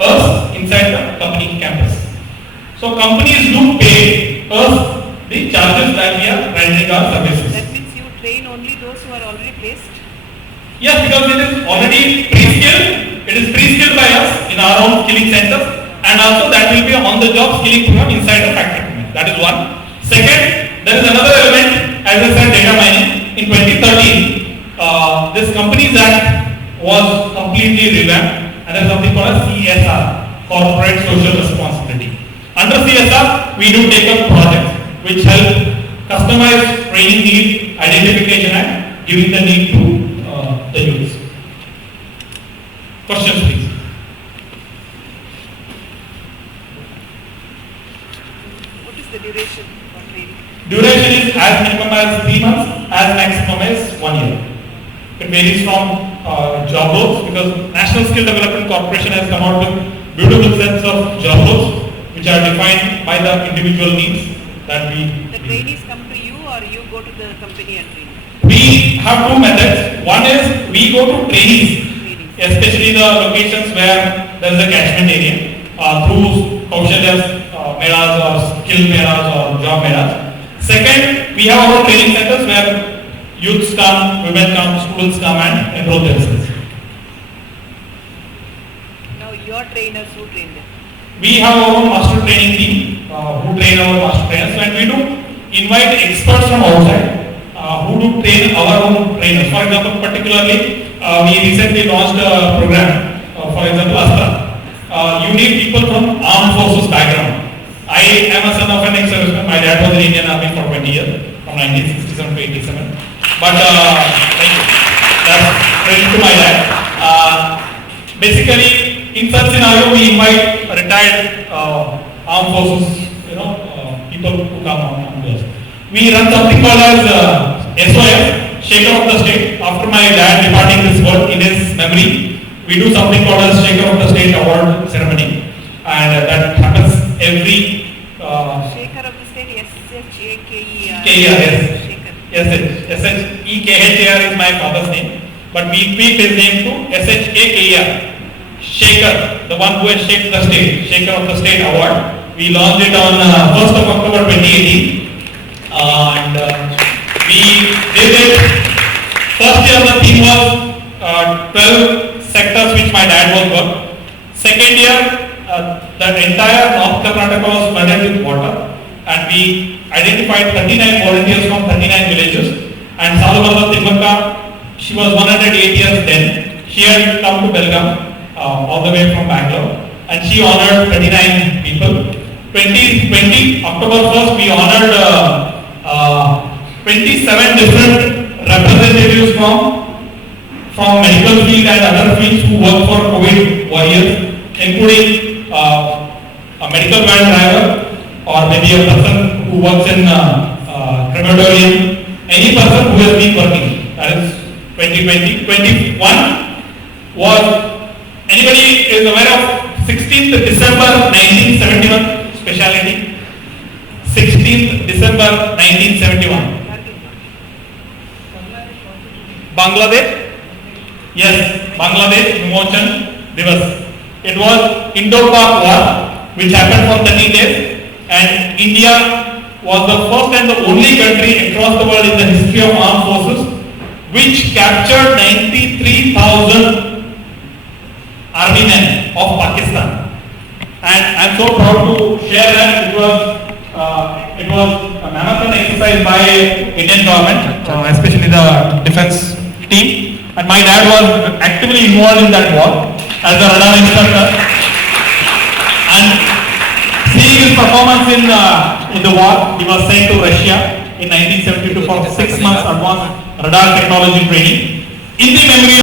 us inside the company campus. So companies do pay us the charges that we are rendering our services. That means you train only those who are already placed? Yes, because it is already pre-skilled. It is pre-skilled by us in our own skilling centers, and also that will be on-the-job skilling program inside the factory. That is one. Second, there is another element, as I said, data mining. In 2013, this Companies Act was completely revamped, and there is something called as CSR, Corporate Social Responsibility. Under CSR, we do take up projects which help customize training need, identification, and giving the need to the youth. Questions, please. What is the duration of training? Duration is as minimum as 3 months, as maximum as 1 year. It varies from job roles, because National Skill Development Corporation has come out with beautiful sets of job roles which are defined by the individual needs that we... The trainees come to you or you go to the company and train? We have two methods. One is we go to trainees, especially the locations where there is a catchment area, through Kaushalyas melas or skill melas or job melas. Second, we have our training centers where youths come, women come, students come and enroll themselves. Now your trainers who train them? We have our own master training team who train our master trainers, and we do invite experts from outside who do train our own trainers. For example, particularly we recently launched a program, for example, ASTRA. You need people from armed forces background. I am a son of an ex-serviceman. My dad was in Indian Army for 20 years, from 1967 to 87. But thank you. That's credit to my dad. Basically, in such scenario, we invite retired armed forces, people who come on to us. We run something called as SOF, Shekhar of the State. After my dad departing this world, in his memory, we do something called as Shekhar of the State award ceremony, and that happens every. Shekhar of the State, SHEKHAR. Yes, SHEKHAR is my father's name, but we tweak his name to SHEKHAR. Shekhar, the one who has shaped the state, Shekhar of the State award. We launched it on 1st of October 2018. And we did it. First year the theme was 12 sectors which my dad was worked. Second year the entire North Karnataka was flooded with water, and we identified 39 volunteers from 39 villages. And Saluvarda Timmaka, she was 108 years then. She had come to Belgaum all the way from Bangalore, and she honored 39 people. 2020 October 1st we honored 27 different representatives from medical field and other fields who work for COVID warriors, including a medical van driver, or maybe a person who works in crematorium, any person who has been working. That is 2020. 21 was, anybody is aware of 16th December 1971 speciality? 16th December 1971. Bangladesh? Yes, Bangladesh Vimochan Divas. It was Indo-Pak War, which happened for 30 days, and India was the first and the only country across the world in the history of armed forces which captured 93,000 army men of Pakistan. And I am so proud to share that it was a marathon exercise by Indian government, especially the defense team. And my dad was actively involved in that war as a radar instructor. And seeing his performance in the war, he was sent to Russia in 1972 for 6 months advanced radar technology training. In the memory